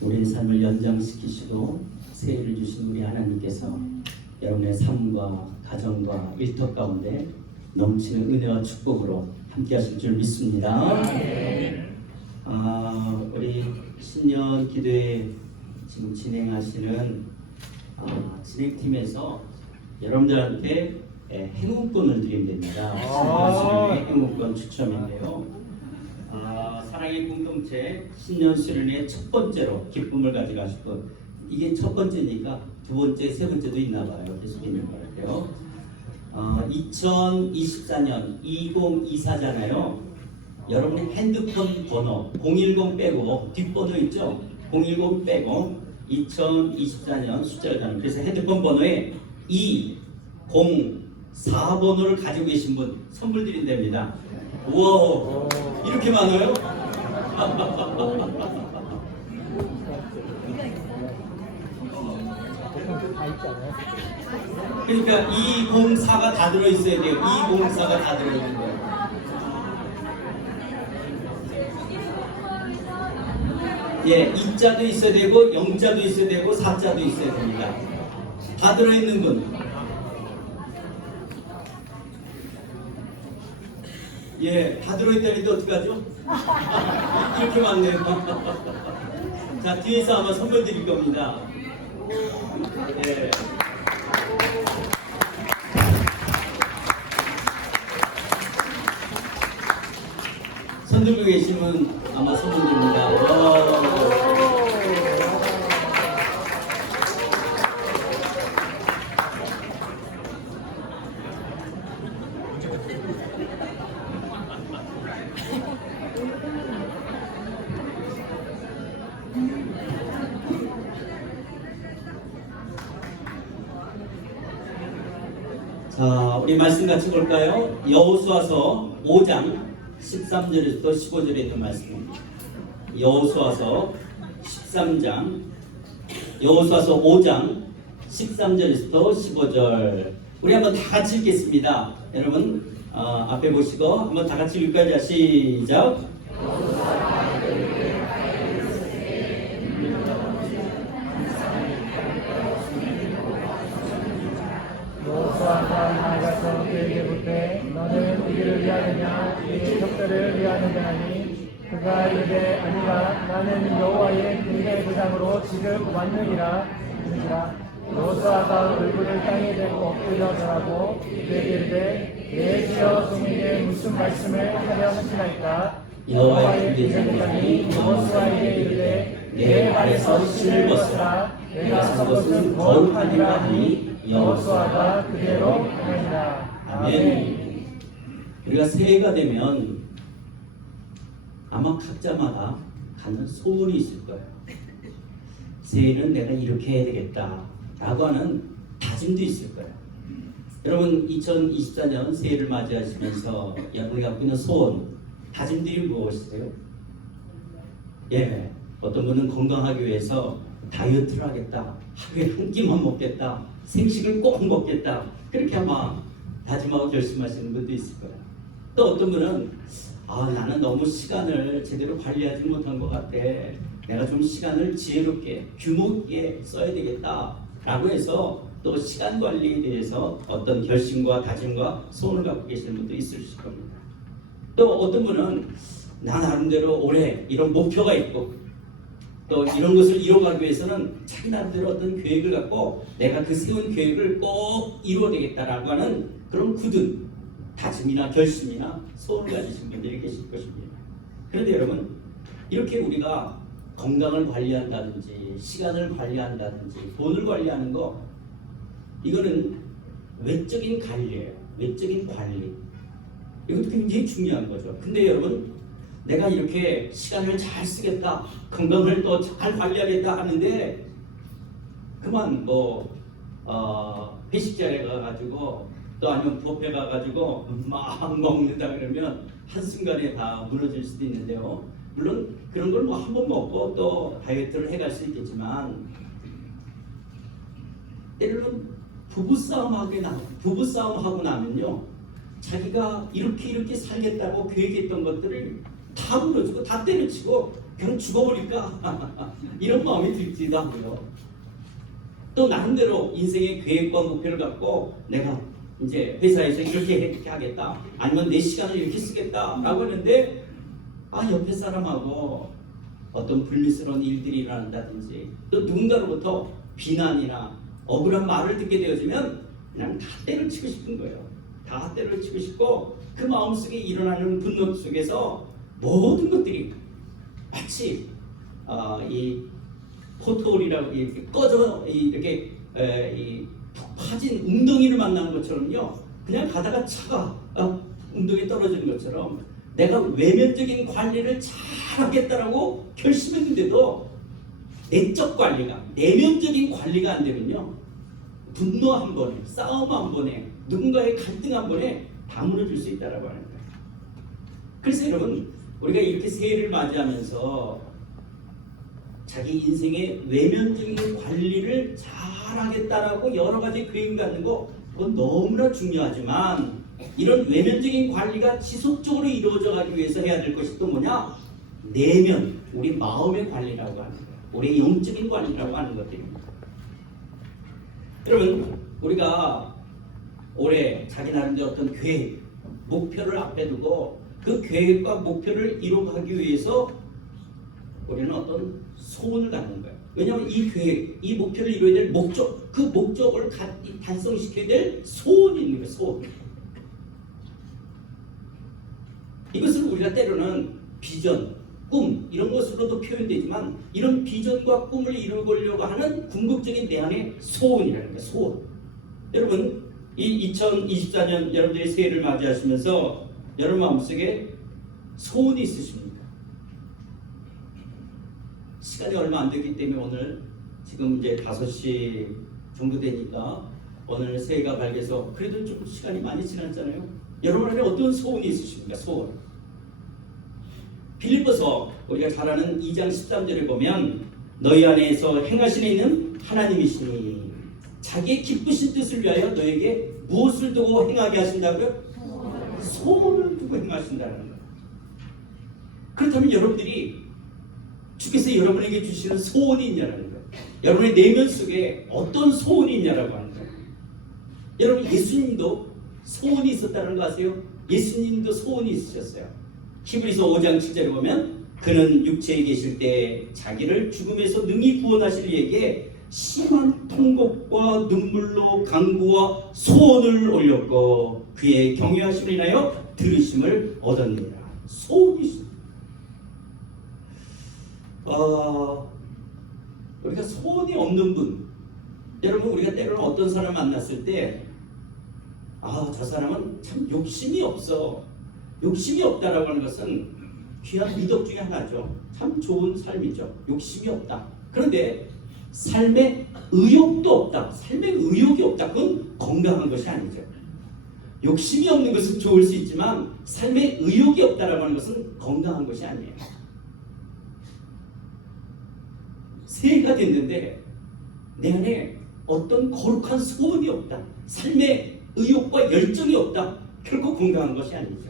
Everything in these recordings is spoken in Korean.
우리의 삶을 연장시키시고 새해를 주신 우리 하나님께서 여러분의 삶과 가정과 일터 가운데 넘치는 은혜와 축복으로 함께 하실 줄 믿습니다. 우리 신년 기도회 지금 진행하시는 진행팀에서 여러분들한테 행운권을 드립니다. 신년 행운권 추첨인데요. 사랑의 공동체 신년 수련의 첫 번째로 기쁨을 가져가실 것. 이게 첫 번째니까 두 번째, 세 번째도 있나 봐요. 계속 있는 것 같아요. 2024년 2024잖아요. 여러분의 핸드폰 번호 010 빼고 뒷번호 있죠? 010 빼고 2024년 숫자를 다는 그래서 핸드폰 번호에 204번호를 가지고 계신 분 선물 드린답니다. 우와, 이렇게 많아요? 그러니까 204가 다 들어있어야 돼요. 204가 다 들어있는 거예요. 예, 2자도 있어야 되고 0자도 있어야 되고 4자도 있어야 됩니다. 다 들어있는 분. 예, 다 들어있다는데 어떡하죠? 이렇게 많네요. 자, 뒤에서 아마 선물 드릴 겁니다. 예. 손 들고 계시면 아마 선물 드립니다. 자, 우리 말씀 같이 볼까요? 여호수아서 5장 13절에서 15절에 있는 말씀입니다. 여호수아서 5장 13절에서 15절. 우리 한번 다 같이 읽겠습니다. 여러분 앞에 보시고 한번 다 같이 읽을까요? 자, 시작. 여호수아가 나아가서 그에게 묻되 너는 우리를 위하느냐 이 족들을 위하느냐 하니 그가 이르되 아니라 나는 여호와의 군대 부장으로 지금 왔느니라. 여호수아가 얼굴을 땅에 대고 엎드려 절하고 그에게 이르되 내 주여 종에게 무슨 말씀을 하려 하시나이까. 여호와의 군대 부장이 여호수아에게 이르되 내 발에서 실을 벗으라. 내가 한 것은 거룩하니라 하니 여호수아가 그대로 하니라. 아멘. 우리가 새해가 되면 아마 각자마다 갖는 소원이 있을 거예요. 새해는 내가 이렇게 해야 되겠다 라고 하는 다짐도 있을 거예요. 여러분 2024년 새해를 맞이하시면서 여러분이 갖고 있는 소원, 다짐들이 무엇이세요? 예, 어떤 분은 건강하기 위해서 다이어트를 하겠다, 하루에 한 끼만 먹겠다, 생식을 꼭 먹겠다, 그렇게 아마 다짐하고 결심하시는 분도 있을 거예요. 또 어떤 분은 나는 너무 시간을 제대로 관리하지 못한 것 같아, 내가 좀 시간을 지혜롭게 규모 있게 써야 되겠다 라고 해서 또 시간 관리에 대해서 어떤 결심과 다짐과 소원을 갖고 계시는 분도 있으실 겁니다. 또 어떤 분은 나 나름대로 올해 이런 목표가 있고 또 이런 것을 이뤄가기 위해서는 자기 나름대로 어떤 계획을 갖고 내가 그 세운 계획을 꼭 이루어야 되겠다라고 하는 그런 굳은 다짐이나 결심이나 소원을 가지신 분들이 계실 것입니다. 그런데 여러분, 이렇게 우리가 건강을 관리한다든지 시간을 관리한다든지 돈을 관리하는 거, 이거는 외적인 관리예요. 외적인 관리. 이것도 굉장히 중요한 거죠. 근데 여러분, 내가 이렇게 시간을 잘 쓰겠다, 건강을 또 잘 관리하겠다 하는데 그만 회식 자리에 가가지고 또 아니면 뷔페 가가지고 막 먹는다 그러면 한순간에 다 무너질 수도 있는데요. 물론 그런 걸 한 번 먹고 또 다이어트를 해갈 수 있겠지만 때로는 부부싸움하고 나면요, 자기가 이렇게 살겠다고 계획했던 것들을 다 무너지고 다 때려치고 그냥 죽어버릴까 이런 마음이 들지도 않고요. 또 나름대로 인생의 계획과 목표를 갖고 내가 이제 회사에서 이렇게 하겠다, 아니면 내 시간을 이렇게 쓰겠다라고 하는데 옆에 사람하고 어떤 불미스러운 일들이 일어난다든지 또 누군가로부터 비난이나 억울한 말을 듣게 되어지면 그냥 다 때려치고 싶은 거예요. 다 때려치고 싶고 그 마음속에 일어나는 분노 속에서 모든 것들이 마치 이 포토홀이라고 이렇게 꺼져 이렇게 이 파진 웅덩이를 만나는 것처럼요. 그냥 가다가 차가 웅덩이에 떨어지는 것처럼 내가 외면적인 관리를 잘하겠다라고 결심했는데도 내적 관리가, 내면적인 관리가 안 되면요, 분노 한 번에, 싸움 한 번에, 누군가의 갈등 한 번에 다 무너질 수 있다라고 하는 거예요. 그래서 여러분, 우리가 이렇게 새해를 맞이하면서 자기 인생의 외면적인 관리를 잘하겠다라고 여러 가지 계획 갖는 거, 그건 너무나 중요하지만 이런 외면적인 관리가 지속적으로 이루어져 가기 위해서 해야 될 것이 또 뭐냐? 내면, 우리 마음의 관리라고 하는 거예요. 우리 영적인 관리라고 하는 것들입니다. 여러분, 우리가 올해 자기 나름대로 어떤 계획, 목표를 앞에 두고 그 계획과 목표를 이루어가기 위해서 우리는 어떤 소원을 갖는 거예요. 왜냐하면 이 계획, 이 목표를 이루어야 될 목적, 그 목적을 달성시켜야 될 소원이 있는 거예요. 소원. 이것을 우리가 때로는 비전, 꿈 이런 것으로도 표현되지만 이런 비전과 꿈을 이루려고 하는 궁극적인 내 안의 소원이라는 거예요. 소원. 여러분, 이 2024년 여러분들이 새해를 맞이하시면서 여러분 마음속에 소원이 있으십니까? 시간이 얼마 안 되기 때문에 오늘 지금 이제 5시 정도 되니까 오늘 새해가 밝아서 그래도 좀 시간이 많이 지났잖아요. 여러분 안에 어떤 소원이 있으십니까? 소원. 빌립보서 우리가 잘 아는 2장 13절에 보면 너희 안에서 행하시는 이는 하나님이시니 자기의 기쁘신 뜻을 위하여 너에게 무엇을 두고 행하게 하신다고요? 소원을 두고 행하신다는 거예요. 그렇다면 여러분들이 주께서 여러분에게 주시는 소원이 있냐는 거예요. 여러분의 내면 속에 어떤 소원이 있냐라고 하는 거예요. 여러분, 예수님도 소원이 있었다는 거 아세요? 예수님도 소원이 있으셨어요. 히브리서 5장 7절에 보면 그는 육체에 계실 때 자기를 죽음에서 능히 구원하실 이에게 심한 통곡과 눈물로 간구와 소원을 올렸고 그의 경외하심을 인하여 들으심을 얻었느니라. 소원이 있습니다. 우리가 소원이 없는 분, 여러분, 우리가 때로는 어떤 사람 만났을 때 저 사람은 참 욕심이 없어. 욕심이 없다라고 하는 것은 귀한 미덕 중에 하나죠. 참 좋은 삶이죠. 욕심이 없다. 그런데 삶에 의욕도 없다. 삶에 의욕이 없다. 그건 건강한 것이 아니죠. 욕심이 없는 것은 좋을 수 있지만 삶에 의욕이 없다라고 하는 것은 건강한 것이 아니에요. 새해가 됐는데 내 안에 어떤 거룩한 소원이 없다. 삶에 의욕과 열정이 없다. 결코 건강한 것이 아니죠.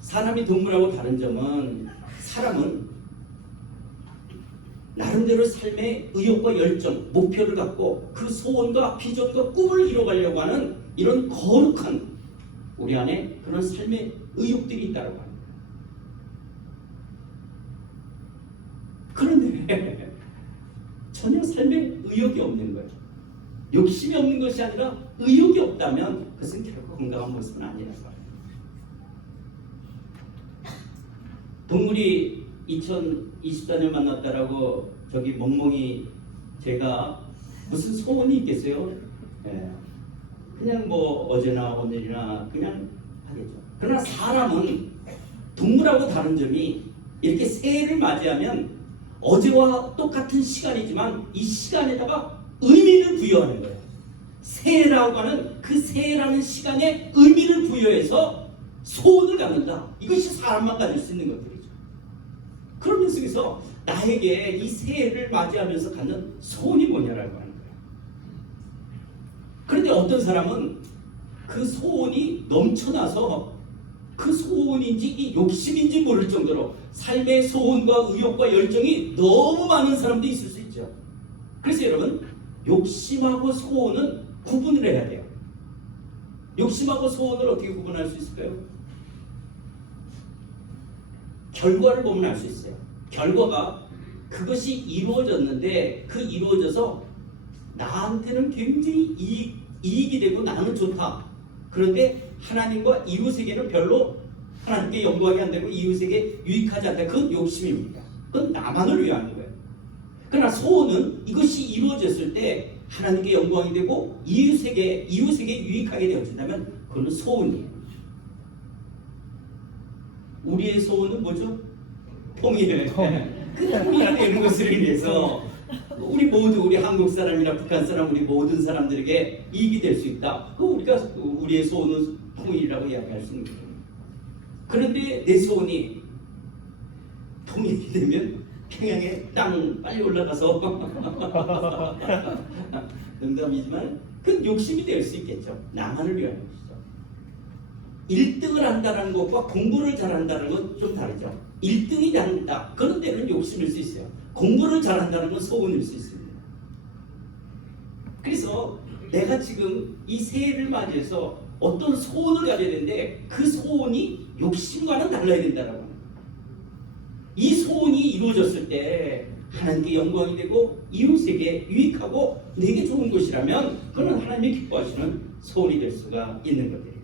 사람이 동물하고 다른 점은 사람은 나름대로 삶의 의욕과 열정, 목표를 갖고 그 소원과 비전과 꿈을 이뤄가려고 하는 이런 거룩한 우리 안에 그런 삶의 의욕들이 있다고 합니다. 그런데 전혀 삶에 의욕이 없는 거예요. 욕심이 없는 것이 아니라 의욕이 없다면 그것은 결코 건강한 모습은 아니라고 해요. 동물이 2024년 만났다라고 저기 멍멍이 제가 무슨 소원이 있겠어요? 그냥 뭐 어제나 오늘이나 그냥 하겠죠. 그러나 사람은 동물하고 다른 점이 이렇게 새해를 맞이하면 어제와 똑같은 시간이지만 이 시간에다가 의미를 부여하는 거예요. 새해라고 하는 그 새해라는 시간에 의미를 부여해서 소원을 갖는다. 이것이 사람만 가질 수 있는 것들이죠. 그런 속에서 나에게 이 새해를 맞이하면서 갖는 소원이 뭐냐라고 하는 거예요. 그런데 어떤 사람은 그 소원이 넘쳐나서 그 소원인지 이 욕심인지 모를 정도로 삶의 소원과 의욕과 열정이 너무 많은 사람도 있을 수 있죠. 그래서 여러분, 욕심하고 소원은 구분을 해야 돼요. 욕심하고 소원을 어떻게 구분할 수 있을까요? 결과를 보면 알 수 있어요. 결과가 그것이 이루어졌는데 그 이루어져서 나한테는 굉장히 이익이 되고 나는 좋다. 그런데 하나님과 이웃에게는 별로 하나님께 영광이 안 되고 이웃에게 유익하지 않다. 그건 욕심입니다. 그건 나만을 위하는 거예요. 그러나 소원은 이것이 이루어졌을 때 하나님께 영광이 되고 이웃에게 유익하게 되어진다면 그건 소원이에요. 우리의 소원은 뭐죠? 통일. 그 통일을 내는 것을 위해서 우리 모두, 우리 한국 사람이나 북한 사람, 우리 모든 사람들에게 이익이 될 수 있다. 우리의 소원은 통일이라고 이야기할 수 있는 거예요. 그런데 내 소원이 통일이 되면 평양에 땅 빨리 올라가서 농담이지만 그건 욕심이 될 수 있겠죠. 나만을 위한 것이죠. 1등을 한다는 것과 공부를 잘한다는 건 좀 다르죠. 1등이 한다. 그런 데는 욕심일 수 있어요. 공부를 잘한다는 건 소원일 수 있습니다. 그래서 내가 지금 이 새해를 맞이해서 어떤 소원을 가져야 되는데 그 소원이 욕심과는 달라야 된다는 거예요. 이 소원이 이루어졌을 때 하나님께 영광이 되고 이웃에게 유익하고 내게 좋은 것이라면 그건 하나님이 기뻐하시는 소원이 될 수가 있는 것들이에요.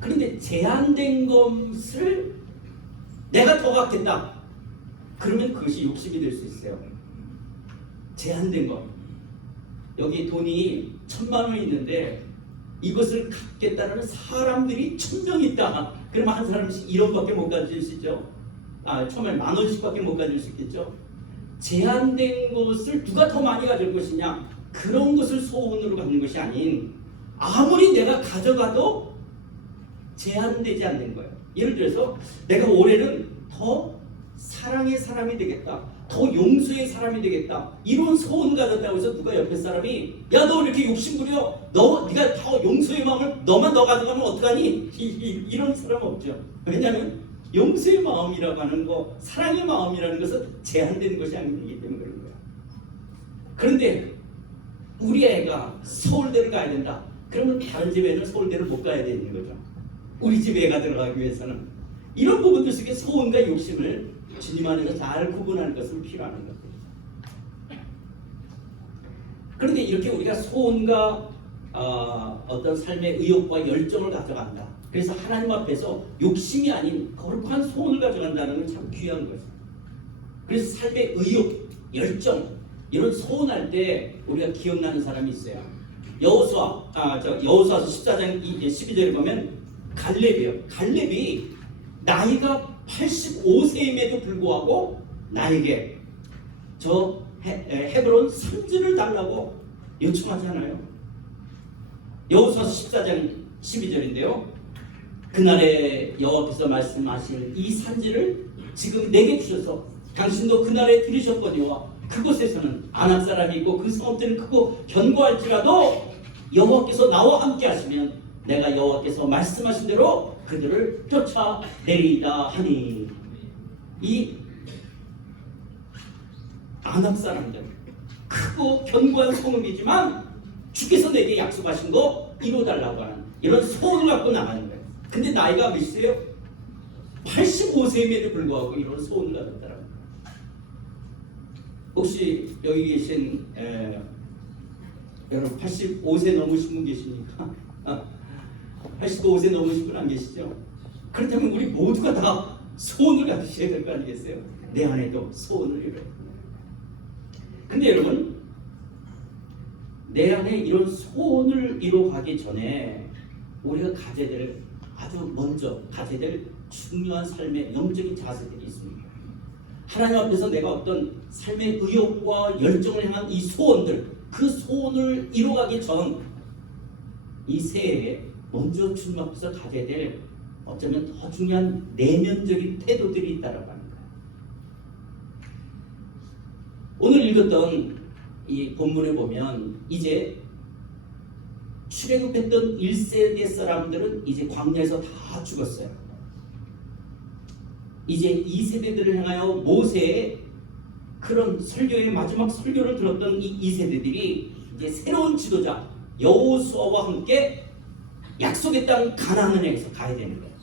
그런데 제한된 것을 내가 더 갖겠다. 그러면 그것이 욕심이 될 수 있어요. 제한된 것. 여기 돈이 1,000만 원이 있는데 이것을 갖겠다는 사람들이 1,000명 있다. 그러면 한 사람씩 1원밖에 못 가질 수 있죠. 처음에 10,000원씩밖에 못 가질 수 있겠죠. 제한된 것을 누가 더 많이 가질 것이냐, 그런 것을 소원으로 갖는 것이 아닌 아무리 내가 가져가도 제한되지 않는 거예요. 예를 들어서 내가 올해는 더 사랑의 사람이 되겠다, 더 용서의 사람이 되겠다, 이런 소원 가졌다고 해서 누가 옆에 사람이 야 너 이렇게 욕심부려, 네가 더 용서의 마음을 너 가져가면 어떡하니? 이런 사람 없죠. 왜냐하면 용서의 마음이라고 하는 거, 사랑의 마음이라는 것은 제한되는 것이 아니기 때문에 그런 거예요. 그런데 우리 애가 서울대를 가야 된다. 그러면 다른 집 애는 서울대를 못 가야 되는 거죠. 우리 집 애가 들어가기 위해서는 이런 부분들 속에 소원과 욕심을 주님 안에서 잘 구분하는 것은 필요한 것들이죠. 그런데 이렇게 우리가 소원과 어떤 삶의 의욕과 열정을 가져간다. 그래서 하나님 앞에서 욕심이 아닌 거룩한 소원을 가져간다는 건 참 귀한 거죠. 그래서 삶의 의욕, 열정, 이런 소원할 때 우리가 기억나는 사람이 있어요. 여호수아서 14장 12절에 보면 갈렙이요. 갈렙이 나이가 85세임에도 불구하고 나에게 저 헤브론 산지를 달라고 요청하잖아요. 여호수아서 14장 12절인데요. 그날에 여호와께서 말씀하신 이 산지를 지금 내게 주셔서 당신도 그날에 들으셨거니와 그곳에서는 아낙 사람이 있고 그 성읍들은 크고 견고할지라도 여호와께서 나와 함께 하시면 내가 여호와께서 말씀하신 대로 그들을 쫓아내리이다 하니, 이 아낙 사람들 크고 견고한 성읍이지만 주께서 내게 약속하신 거 이루어달라고 하는 이런 소원을 갖고 나가는 거예요. 근데 나이가 몇이세요? 85세임에도 불구하고 이런 소원을 가졌다라고. 혹시 여기 계신 여러분 85세 넘으신 분 계십니까? 85세 넘으신 분 안 계시죠? 그렇다면 우리 모두가 다 소원을 가지셔야 될 거 아니겠어요? 내 안에도 소원을 이루어야 됩니다. 근데 여러분, 내 안에 이런 소원을 이루어가기 전에 우리가 가져야 될, 아주 먼저 가져야 될 중요한 삶의 영적인 자세들이 있습니다. 하나님 앞에서 내가 어떤 삶의 의욕과 열정을 향한 이 소원들, 그 소원을 이루어가기 전 이 새해에 먼저 주님 앞에서 가져야 될 어쩌면 더 중요한 내면적인 태도들이 있다라고 하는 거예요. 오늘 읽었던 이 본문에 보면 이제 출애굽했던 1세대 사람들은 이제 광야에서 다 죽었어요. 이제 2세대들을 향하여 모세의 그런 설교의 마지막 설교를 들었던 이 2세대들이 이제 새로운 지도자 여호수아와 함께 약속의 땅 가나안을 향해서 가야 되는 거예요.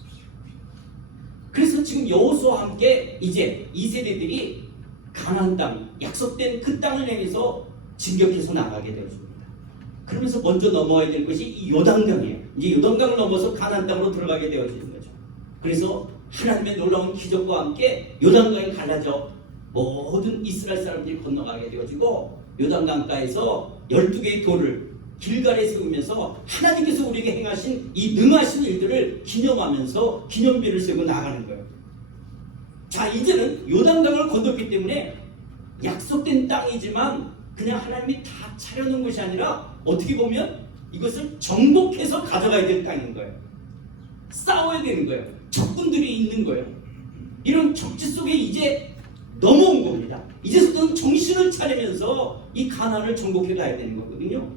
그래서 지금 여호수아와 함께 이제 2세대들이 가나안 땅, 약속된 그 땅을 향해서 진격해서 나가게 되었습니다. 그러면서 먼저 넘어야 될 것이 이 요단강이에요. 이제 요단강을 넘어서 가나안 땅으로 들어가게 되어지는 거죠. 그래서 하나님의 놀라운 기적과 함께 요단강이 갈라져 모든 이스라엘 사람들이 건너가게 되어지고 요단강가에서 12개의 돌을 길갈에 세우면서 하나님께서 우리에게 행하신 이 능하신 일들을 기념하면서 기념비를 세우고 나가는 거예요. 자, 이제는 요단강을 건넜기 때문에 약속된 땅이지만 그냥 하나님이 다 차려놓은 것이 아니라 어떻게 보면 이것을 정복해서 가져가야 될 땅인 거예요. 싸워야 되는 거예요. 적군들이 있는 거예요. 이런 적지 속에 이제 넘어온 겁니다. 이제부터는 정신을 차리면서 이 가나안을 정복해 가야 되는 거거든요.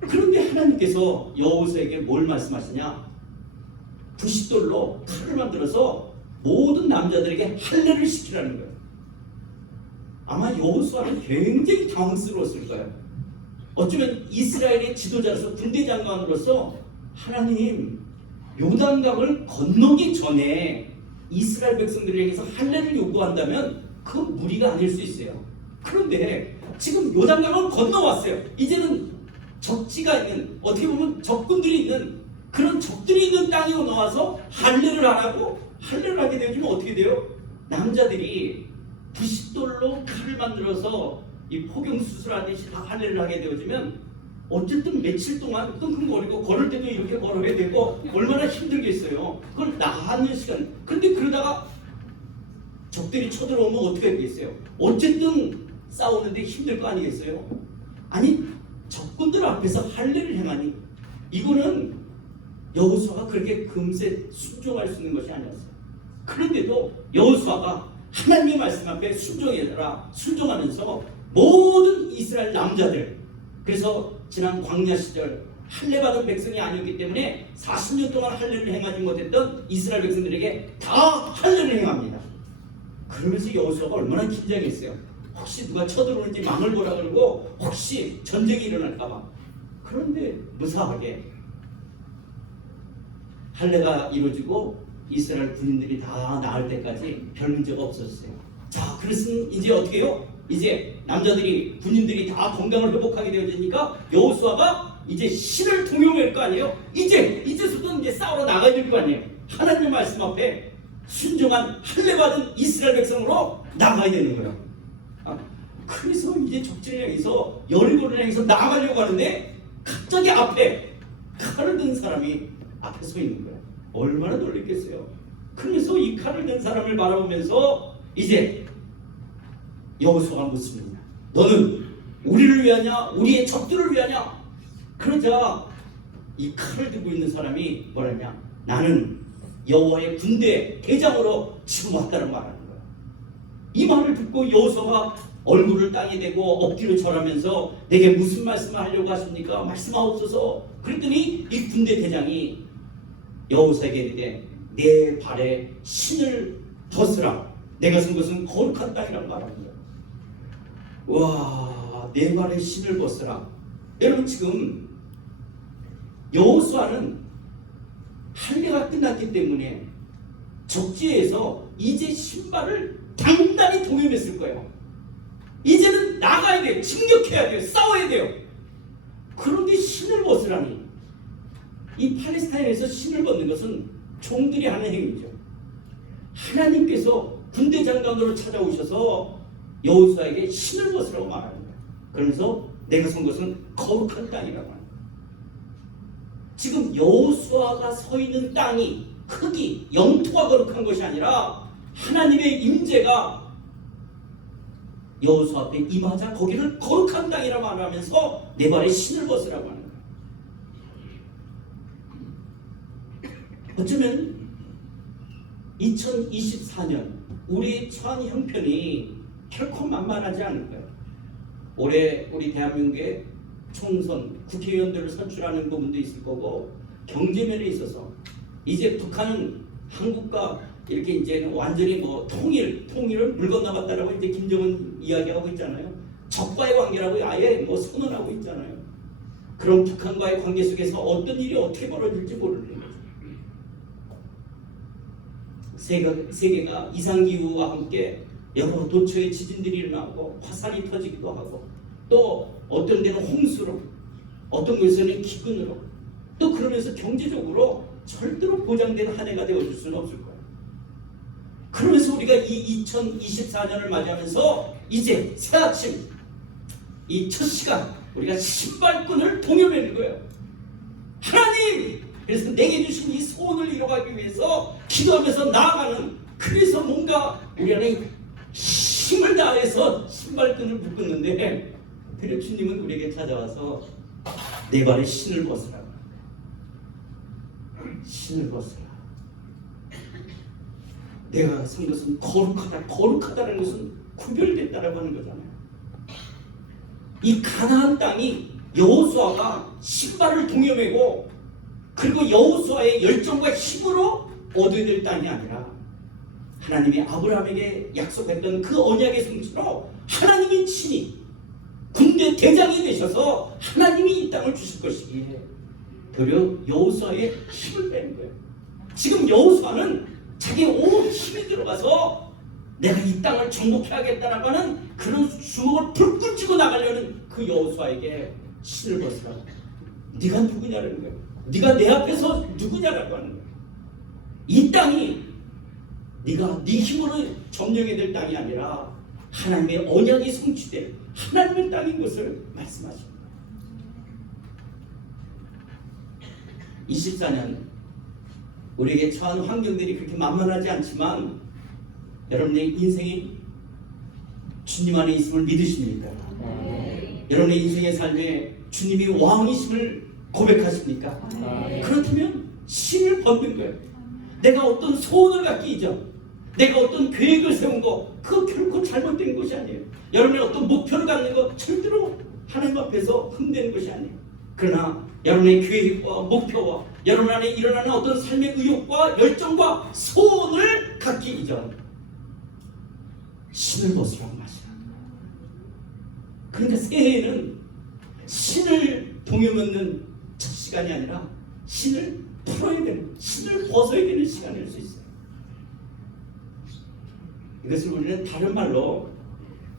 그런데 하나님께서 여호수아에게 뭘 말씀하시냐? 부싯돌로 칼을 만들어서 모든 남자들에게 할례를 시키라는 거예요. 아마 여호수아는 굉장히 당황스러웠을 거예요. 어쩌면 이스라엘의 지도자로서 군대 장관으로서 하나님, 요단강을 건너기 전에 이스라엘 백성들에게서 할례를 요구한다면 그 무리가 아닐 수 있어요. 그런데 지금 요단강을 건너왔어요. 이제는 적지가 있는, 어떻게 보면 적군들이 있는, 그런 적들이 있는 땅에 나와서 할례를 안 하고, 할례를 하게 되어지면 어떻게 돼요? 남자들이 부싯돌로 칼을 만들어서 이 포경 수술하듯이 다 할례를 하게 되어지면 어쨌든 며칠 동안 끙끙거리고 걸을 때도 이렇게 걸어야 되고 얼마나 힘들겠어요. 그걸 나가는 시간. 그런데 그러다가 적들이 쳐들어오면 어떻게 하겠어요? 어쨌든 싸우는데 힘들 거 아니겠어요? 아니, 적군들 앞에서 할례를 행하니 이거는 여호수아가 그렇게 금세 순종할 수 있는 것이 아니었어요. 그런데도 여호수아가 하나님의 말씀 앞에 순종하면서 모든 이스라엘 남자들, 그래서 지난 광야 시절 할례받은 백성이 아니었기 때문에 40년 동안 할례를 행하지 못했던 이스라엘 백성들에게 다 할례를 행합니다. 그러면서 여호수아가 얼마나 긴장했어요. 혹시 누가 쳐들어오는지 망을 보라 그러고 혹시 전쟁이 일어날까 봐. 그런데 무사하게 할례가 이루어지고 이스라엘 군인들이 다 나을 때까지 별 문제가 없었어요. 자, 그래서는 이제 어떻게 해요? 이제 남자들이, 군인들이 다 건강을 회복하게 되어지니까 여호수아가 이제 신을 동용할 거 아니에요? 이제부터 이제 싸우러 나가야 될 거 아니에요? 하나님의 말씀 앞에 순종한 할례받은 이스라엘 백성으로 나가야 되는 거예요. 그래서 이제 적진을 향해서 여리고를 향해서 나가려고 하는데 갑자기 앞에 칼을 든 사람이 앞에 서 있는 거예요. 얼마나 놀랬겠어요. 그래서 이 칼을 든 사람을 바라보면서 이제 여호수아가 묻습니다. 너는 우리를 위하냐? 우리의 적들을 위하냐? 그러자 이 칼을 들고 있는 사람이 뭐라냐? 나는 여호와의 군대 대장으로 지금 왔다는 말하는 거야. 이 말을 듣고 여호수아가 얼굴을 땅에 대고 엎드려 절하면서 내게 무슨 말씀을 하려고 하십니까? 말씀하옵소서. 그랬더니 이 군대 대장이 여호수아에게 이르되 내 발에 신을 벗으라. 내가 선 것은 거룩한 땅이라고 말합니다. 와, 내 발에 신을 벗으라. 여러분, 지금 여호수아는 할례가 끝났기 때문에 적지에서 이제 신발을 단단히 동여맸을 거예요. 이제는 나가야 돼요. 진격해야 돼요. 싸워야 돼요. 그런데 신을 벗으라니. 이 팔레스타인에서 신을 벗는 것은 종들이 하는 행위죠. 하나님께서 군대 장관으로 찾아오셔서 여호수아에게 신을 벗으라고 말하는 거예요. 그러면서 내가 선 것은 거룩한 땅이라고 합니다. 지금 여호수아가 서 있는 땅이, 크기, 영토가 거룩한 것이 아니라 하나님의 임재가 여호수아 앞에 임하자 거기를 거룩한 땅이라고 말하면서 내 발에 신을 벗으라고 하는 거예요. 어쩌면 2024년 우리 처한 형편이 결코 만만하지 않을 거예요. 올해 우리 대한민국에 총선, 국회의원들을 선출하는 부분도 있을 거고 경제면에 있어서 이제 북한은 한국과 이렇게 이제 완전히 뭐 통일을 물 건너갔다라고 이제 김정은 이야기하고 있잖아요. 적과의 관계라고 아예 뭐 선언하고 있잖아요. 그럼 북한과의 관계 속에서 어떤 일이 어떻게 벌어질지 모르는 거죠. 세계가 이상기후와 함께 여러 도처의 지진들이 일어나고 화산이 터지기도 하고 또 어떤 데는 홍수로 어떤 곳에는 기근으로 또 그러면서 경제적으로 절대로 보장된 한 해가 되어줄 수는 없을 거예요. 그러면서 우리가 이 2024년을 맞이하면서 이제 새아침 이 첫 시간 우리가 신발끈을 동여매는 거예요. 하나님! 그래서 내게 주신 이 소원을 이뤄가기 위해서 기도하면서 나아가는 그래서 뭔가 우리 안에 힘을 다해서 신발끈을 묶었는데 그래 주님은 우리에게 찾아와서 내 발에 신을 벗으라. 신을 벗으라. 내가 산 것은 거룩하다. 거룩하다는 것은 구별됐다라고 하는 거잖아요. 이 가나안 땅이 여호수아가 신발을 동여매고 그리고 여호수아의 열정과 힘으로 얻어야 될 땅이 아니라 하나님이 아브라함에게 약속했던 그 언약의 성취로 하나님이 친히 군대 대장이 되셔서 하나님이 이 땅을 주실 것이기에 도리어 여호수아의 힘을 빼는 거예요. 지금 여호수아는 자기 온 힘이 들어가서 내가 이 땅을 정복해야겠다라고 하는 그런 주먹을 불끈 쥐고 나가려는 그 여호수아에게 신을 벗으라. 네가 누구냐라는 거예요. 네가 내 앞에서 누구냐라고 하는 거예요. 이 땅이 네가 네 힘으로 점령해야 될 땅이 아니라 하나님의 언약이 성취될 하나님의 땅인 것을 말씀하십니다. 24년 우리에게 처한 환경들이 그렇게 만만하지 않지만 여러분의 인생이 주님 안에 있음을 믿으십니까? 여러분의 인생의 삶에 주님이 왕이심을 고백하십니까? 그렇다면 신을 벗는 거예요. 내가 어떤 소원을 갖기 이전 내가 어떤 계획을 세운 거 그거 결코 잘못된 것이 아니에요. 여러분의 어떤 목표를 갖는 거 절대로 하나님 앞에서 흠되는 것이 아니에요. 그러나 여러분의 계획과 목표와 여러분 안에 일어나는 어떤 삶의 의욕과 열정과 소원을 갖기 이전 신을 벗으라고 말씀합니다. 그러니까 새해에는 신을 동여매는 첫 시간이 아니라 신을 풀어야 되는, 신을 벗어야 되는 시간일 수 있어요. 이것을 우리는 다른 말로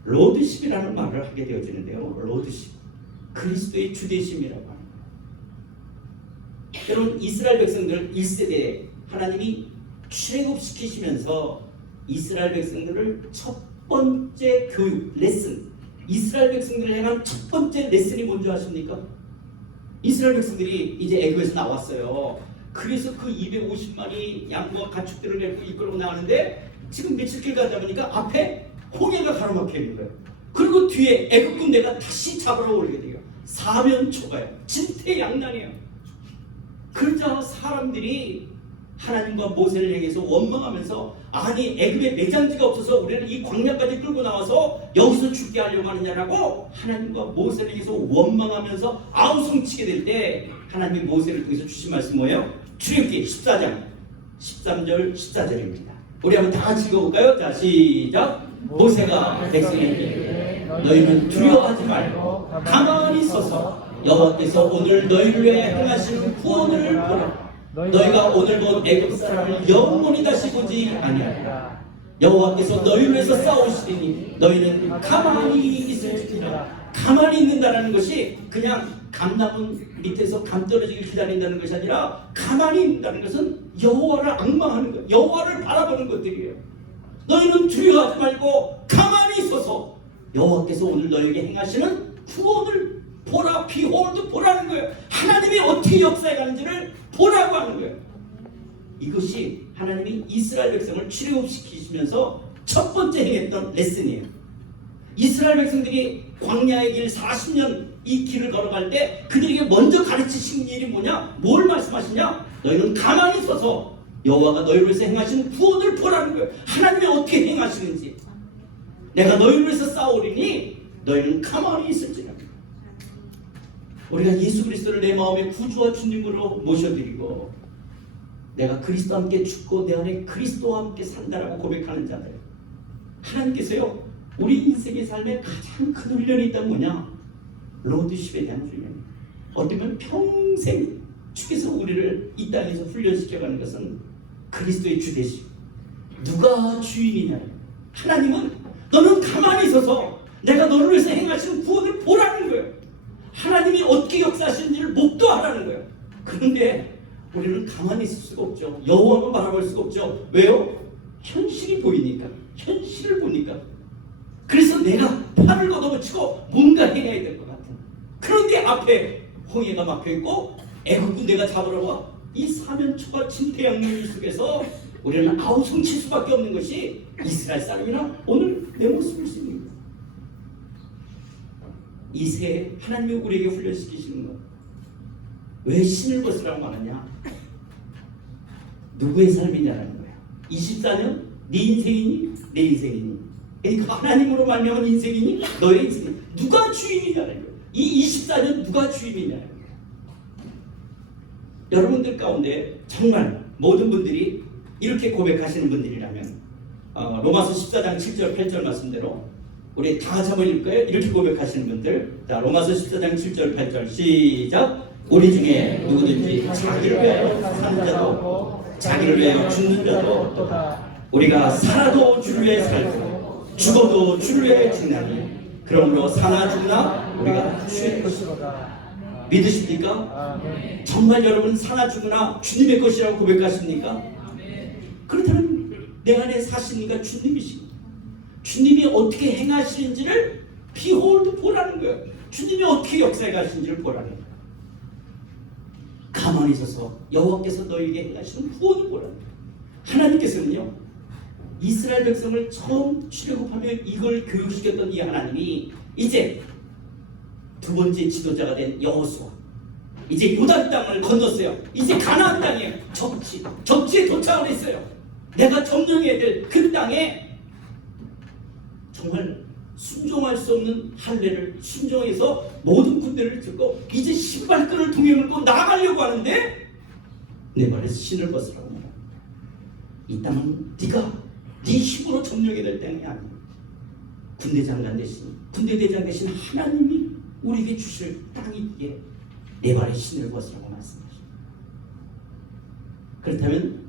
로드십이라는 말을 하게 되어지는데요. 로드십, 그리스도의 주되심이라고 합니다. 여러분 이스라엘 백성들 1세대에 하나님이 출애굽시키시면서 이스라엘 백성들을 첫 번째 교육, 레슨, 이스라엘 백성들을 향한 첫 번째 레슨이 뭔지 아십니까? 이스라엘 백성들이 이제 애굽에서 나왔어요. 그래서 그 250만이 양과 가축들을 데리고 이끌고 나가는데 지금 며칠 길 가다 보니까 앞에 홍해가 가로막혀 있는 거예요. 그리고 뒤에 애굽 군대가 다시 잡으러 오게 돼요. 사면초가요. 진퇴양난이에요. 그러자 사람들이 하나님과 모세를 향해서 원망하면서 아니 애굽에 매장지가 없어서 우리는 이 광야까지 끌고 나와서 여기서 죽게 하려고 하느냐라고 하나님과 모세를 향해서 원망하면서 아우성치게 될 때 하나님이 모세를 통해서 주신 말씀 뭐예요? 출애굽기 14장 13절 14절입니다. 우리 한번 다 같이 읽어볼까요? 자 시작. 모세가 백성에게 너희는 두려워하지 말고 가만히 서서 여호와께서 오늘 너희를 위해 행하신 구원을 보라. 너희가 오늘 본 애굽 사람을 영원히 다시 보지 아니하리라. 여호와께서 너희를 위해서 싸우시리니 너희는 가만히 있을지니라. 가만히 있는다는 것이 그냥 감나무 밑에서 감 떨어지길 기다린다는 것이 아니라 가만히 있는다는 것은 여호와를 앙망하는 것, 여호와를 바라보는 것들이에요. 너희는 두려워하지 말고 가만히 있어서 여호와께서 오늘 너희에게 행하시는 구원을 보라. 비홀드 보라는 거예요. 하나님이 어떻게 역사해 가는지를 보라고 하는 거예요. 이것이 하나님이 이스라엘 백성을 출애굽시키시면서 첫 번째 행했던 레슨이에요. 이스라엘 백성들이 광야의 길 40년 이 길을 걸어갈 때 그들에게 먼저 가르치신 일이 뭐냐? 뭘 말씀하시냐? 너희는 가만히 있어서 여호와가 너희를 위해서 행하시는 구원을 보라는 거예요. 하나님이 어떻게 행하시는지. 내가 너희를 위해서 싸우리니 너희는 가만히 있을지라. 우리가 예수 그리스도를 내 마음의 구주와 주님으로 모셔드리고 내가 그리스도와 함께 죽고 내 안에 그리스도와 함께 산다라고 고백하는 자들, 하나님께서요 우리 인생의 삶에 가장 큰 훈련이 있다면 뭐냐? 로드십에 대한 훈련이에요. 어쩌면 평생 주께서 우리를 이 땅에서 훈련시켜가는 것은 그리스도의 주되심, 누가 주인이냐. 하나님은 너는 가만히 있어서 내가 너를 위해서 행하시는 구원을 보라는 거예요. 하나님이 어떻게 역사하시는지를 목도하라는 거예요. 그런데 우리는 가만히 있을 수가 없죠. 여호와만 바라볼 수가 없죠. 왜요? 현실이 보이니까, 현실을 보니까. 그래서 내가 팔을 걷어붙이고 뭔가 해야 될 것 같은. 그런데 앞에 홍해가 막혀있고 애국 군대가 잡으러 와. 이 사면초가 진태양물 속에서 우리는 아우성칠 수밖에 없는 것이 이스라엘 사람이나 오늘 내 모습일 수 있는 거예요. 이 새해 하나님이 우리에게 훈련시키시는 것. 왜 신을 벗으라고 하느냐? 누구의 삶이냐라는 거예요. 24년 네 인생이니 내 인생이니, 그러니까 하나님으로 말미암은 인생이니 너의 인생이니, 누가 주인이냐는 거예요. 이 24년 누가 주인이냐는 거예요. 여러분들 가운데 정말 모든 분들이 이렇게 고백하시는 분들이라면 로마서 14장 7절 8절 말씀대로 우리 다 같이 한번 읽을까요? 이렇게 고백하시는 분들, 자 로마서 14장 7절 8절 시작. 우리 중에 누구든지 자기를 위하여 사는 자도 없고 자기를 위하여 죽는 자도 없도다. 우리가 살아도 주를 위해 살고 죽어도 주를 위해 죽나니 그러므로 사나 죽나 우리가 주의 것이로다. 믿으십니까? 정말 여러분 사나 죽으나 주님의 것이라고 고백하십니까? 그렇다면 내 안에 사시니까 주님이십니다. 주님이 어떻게 행하시는지를 비홀드 보라는 거예요. 주님이 어떻게 역사해 가시는지를 보라는 거예요. 가만히 있어서 여호와께서 너에게 행하시는 구원을 보라는 거예요. 하나님께서는요 이스라엘 백성을 처음 출애굽하며 이걸 교육시켰던 이 하나님이 이제 두 번째 지도자가 된 여호수아, 이제 요단 땅을 건넜어요. 이제 가나안 땅이에요. 적지에 도착을 했어요. 내가 점령해야 될 그 땅에 정말 순종할 수 없는 할례를 순종해서 모든 군대를 듣고 이제 신발끈을 등에 물고 나가려고 하는데 내 발에서 신을 벗으라고 말합니다. 이 땅은 네가 네 힘으로 점령해야 될 땅이 아니야. 군대 장관 대신, 군대 대장 대신 하나님이 우리에게 주실 땅이기에 내 발에 신을 벗으라고 말씀하십니다. 그렇다면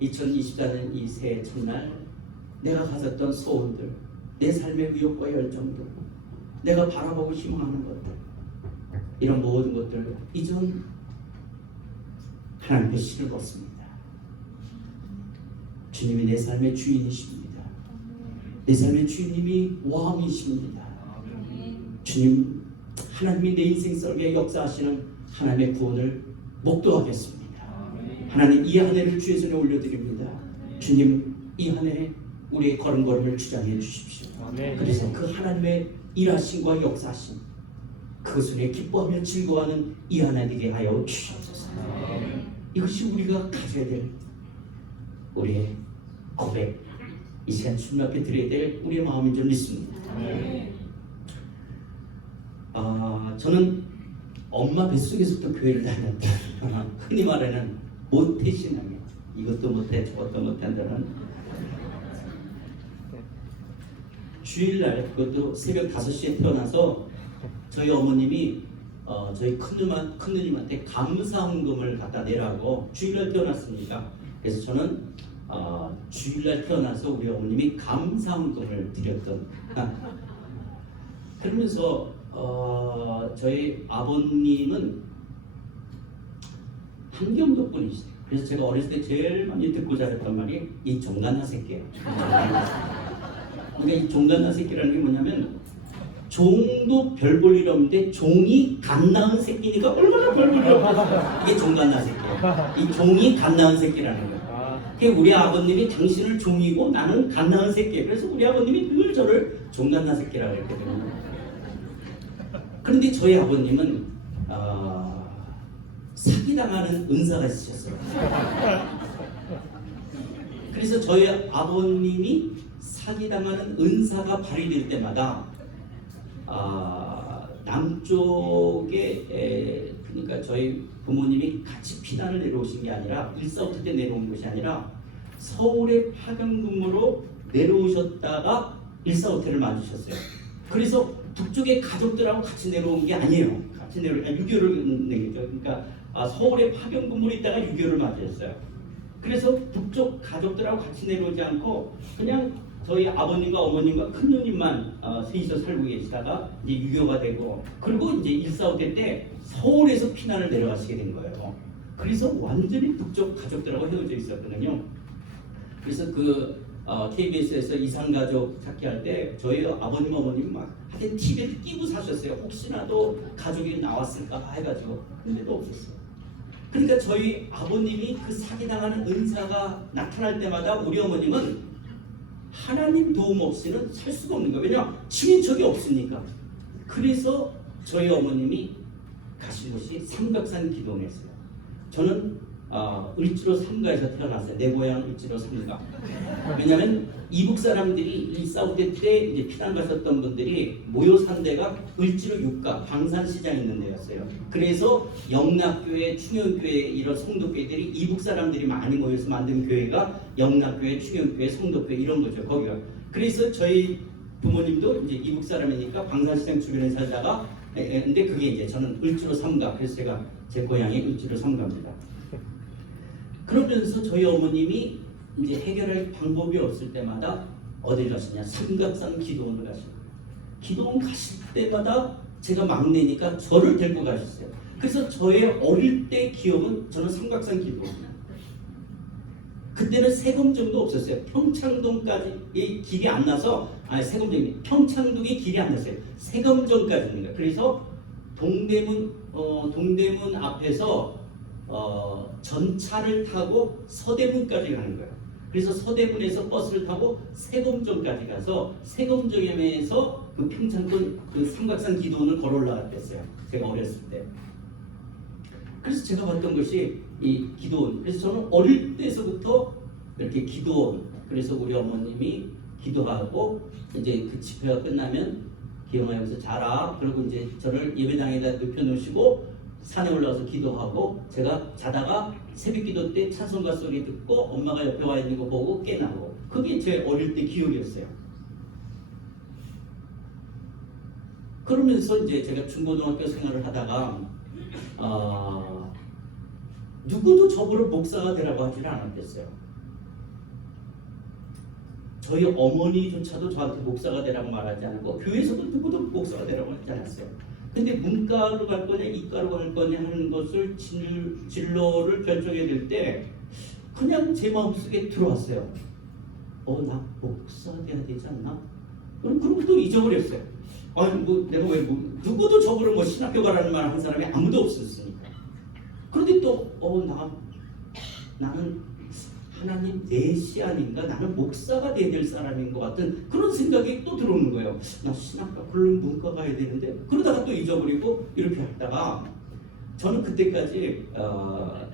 2024년 이 새해 첫날 내가 가졌던 소원들, 내 삶의 의욕과 열정들, 내가 바라보고 희망하는 것들, 이런 모든 것들 이전 하나님께 신을 벗습니다. 주님이 내 삶의 주인이십니다. 내 삶의 주님이 왕이십니다. 주님, 하나님이 내 인생 속에 역사하시는 하나님의 구원을 목도하겠습니다. 하나님, 이 한 해를 주의 손에 올려드립니다. 주님, 이 한 해 우리의 걸음걸음을 주장해 주십시오. 그래서 그 하나님의 일하심과 역사하심, 그것을 기뻐하며 즐거워하는 이 한 해 되게 하여 주시옵소서. 이것이 우리가 가져야 될 우리의 고백, 이 시간 주님 앞에 드려야 될 우리의 마음인 줄 믿습니다. 저는 엄마 뱃속에서부터 교회를 다녔다. 흔히 말하는 모태신앙이에요. 이것도 못해 저것도 못한다는. 주일날, 그것도 새벽 5시에 태어나서 저희 어머님이 저희 큰누님한테 감사헌금을 갖다 내라고, 주일날 태어났습니다. 그래서 저는 주일날 태어나서 우리 어머님이 감사헌금을 드렸던 그러면서 저희 아버님은 한경도 분이시대요. 그래서 제가 어렸을 때 제일 많이 듣고 자랐던 말이 이 종갓나 새끼예요. 그러니까 이 종갓나 새끼라는 게 뭐냐면 종도 별 볼 일 없는데 종이 갓 낳은 새끼니까 얼마나 별 볼 일 없어. 이게 종갓나 새끼예요. 이 종이 갓 낳은 새끼라는 거예요. 우리 아버님이 당신을 종이고 나는 갓 낳은 새끼예요. 그래서 우리 아버님이 늘 저를 종갓나 새끼라고 했거든요. 그런데 저희 아버님은 사기당하는 은사가 있으셨어요. 그래서 저희 아버님이 사기당하는 은사가 발휘될 때마다 남쪽에 그러니까 저희 부모님이 같이 피난을 내려오신 게 아니라 1.4부터 때 내려온 것이 아니라 서울에 파견 근무로 내려오셨다가 1.4호텔을 맞으셨어요. 그래서 북쪽의 가족들하고 같이 내려온 게 아니에요. 같이 6.25를 내겠죠. 그러니까 서울에 파견 근무로 있다가 6.25를 맞으셨어요. 그래서 북쪽 가족들하고 같이 내려오지 않고 그냥 저희 아버님과 어머님과 큰 누님만 셋이서 살고 계시다가 이제 6.25가 되고, 그리고 이제 1.4호 때 서울에서 피난을 내려가시게 된 거예요. 그래서 완전히 북쪽 가족들하고 헤어져 있었거든요. 그래서 KBS에서 이산가족 찾기 할 때 저희 아버님 어머님 막 하여튼 TV에 끼고 사셨어요. 혹시나도 가족이 나왔을까 해가지고. 근데도 없었어요. 그러니까 저희 아버님이 그 사기당하는 은사가 나타날 때마다 우리 어머님은 하나님 도움 없이는 살 수가 없는 거예요. 왜냐하면 친인척이 없으니까. 그래서 저희 어머님이 가신 곳이 삼각산 기도원이었어요. 저는 을지로 삼가에서 태어났어요. 내 고향 을지로 삼가. 왜냐하면 이북 사람들이 1.4호 때 이제 피난 가셨던 분들이 모여 산 데가 을지로 육가 광산시장 있는 데였어요. 그래서 영락교회, 충영교회 이런 성도교회들이 이북 사람들이 많이 모여서 만든 교회가 영락교회, 충영교회, 성도교회 이런 거죠. 거기가. 그래서 저희 부모님도 이제 이북 사람이니까 광산시장 주변에 살다가 근데 그게 이제 저는 을지로 삼가. 그래서 제가 제 고향이 을지로 삼가입니다. 그러면서 저희 어머님이 이제 해결할 방법이 없을 때마다 어딜 가시냐? 삼각산 기도원을 가시고, 기도원 가실 때마다 제가 막내니까 저를 데리고 가셨어요. 그래서 저의 어릴 때 기억은 저는 삼각산 기도원이에요. 그때는 세금정도 없었어요. 평창동까지 길이 안 나서 세금정이 평창동이 길이 안 났어요. 세금정까지입니다. 그래서 동대문 앞에서 전차를 타고 서대문까지 가는 거예요. 그래서 서대문에서 버스를 타고 세금정까지 가서 세금정에서 그 평창동 그 삼각산 기도원을 걸어 올라갔댔어요. 제가 어렸을 때. 그래서 제가 봤던 것이 이 기도원. 그래서 저는 어릴 때서부터 이렇게 기도원. 그래서 우리 어머님이 기도하고 이제 그 집회가 끝나면 기영아 여기서 자라. 그리고 이제 저를 예배당에다 눕혀 놓으시고 산에 올라가서 기도하고, 제가 자다가 새벽기도 때 찬송가 소리 듣고 엄마가 옆에 와 있는 거 보고 깨나고, 그게 제 어릴 때 기억이었어요. 그러면서 이제 제가 중고등학교 생활을 하다가 누구도 저보러 목사가 되라고 하지는 않았댔어요. 저희 어머니조차도 저한테 목사가 되라고 말하지 않고 교회에서도 누구도 목사가 되라고 하지 않았어요. 근데 문과로 갈 거냐 이과로 갈 거냐 하는 것을 진로를 결정해야 될 때 그냥 제 마음속에 들어왔어요. 나 목사 돼야 되지 않나? 그럼 또 잊어버렸어요. 내가 왜 누구도 저보러 신학교 가라는 말 한 사람이 아무도 없었으니까. 그런데 또 나는 하나님 내시 아닌가? 나는 목사가 돼야 될 사람인 것 같은 그런 생각이 또 들어오는 거예요. 나 신학과 그러면 문과 가야 되는데, 그러다가 또 잊어버리고 이렇게 하다가 저는 그때까지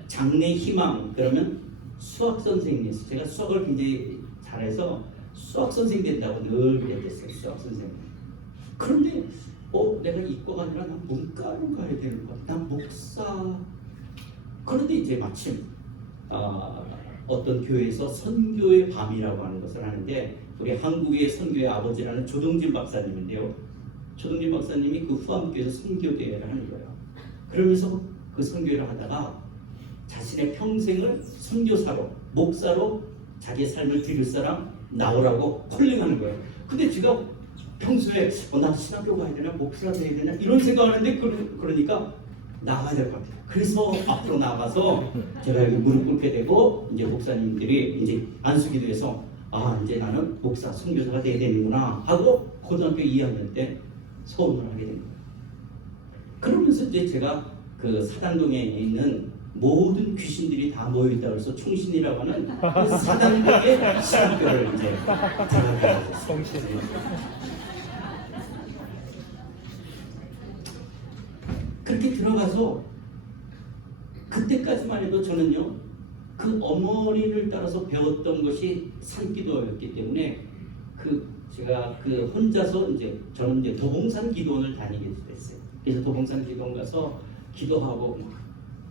장래 희망 그러면 수학 선생님이었어요. 제가 수학을 굉장히 잘해서 수학 선생 된다고 늘 그랬어요. 수학 선생님. 그런데 내가 이과가 아니라 난 문과로 가야 되는 거야. 난 목사. 그런데 이제 마침 어떤 교회에서 선교의 밤이라고 하는 것을 하는데, 우리 한국의 선교의 아버지라는 조동진 박사님인데요. 조동진 박사님이 그 후암교에서 선교대회를 하는 거예요. 그러면서 그 선교를 하다가 자신의 평생을 선교사로, 목사로 자기의 삶을 드릴 사람 나오라고 콜링하는 거예요. 근데 제가 평소에 나 신학교 가야 되나 목사 돼야 되나 이런 생각하는데 그러니까 나가야 될 것 같아요. 그래서 앞으로 나가서 제가 여기 무릎 꿇게 되고 이제 목사님들이 이제 안수기도해서 이제 나는 목사 선교사가 돼야 되는구나 하고 고등학교 2학년 때 소원을 하게 된 거예요. 그러면서 이제 제가 그 사당동에 있는 모든 귀신들이 다 모여있다고 해서 총신이라고 하는 그 사당동의 신학교를 이제 들어가게 됐어요. 그렇게 들어가서 그때까지만 해도 저는요 그 어머니를 따라서 배웠던 것이 산기도였기 때문에 제가 혼자서 저는 이제 도봉산 기도원을 다니게 됐어요. 그래서 도봉산 기도원 가서 기도하고 막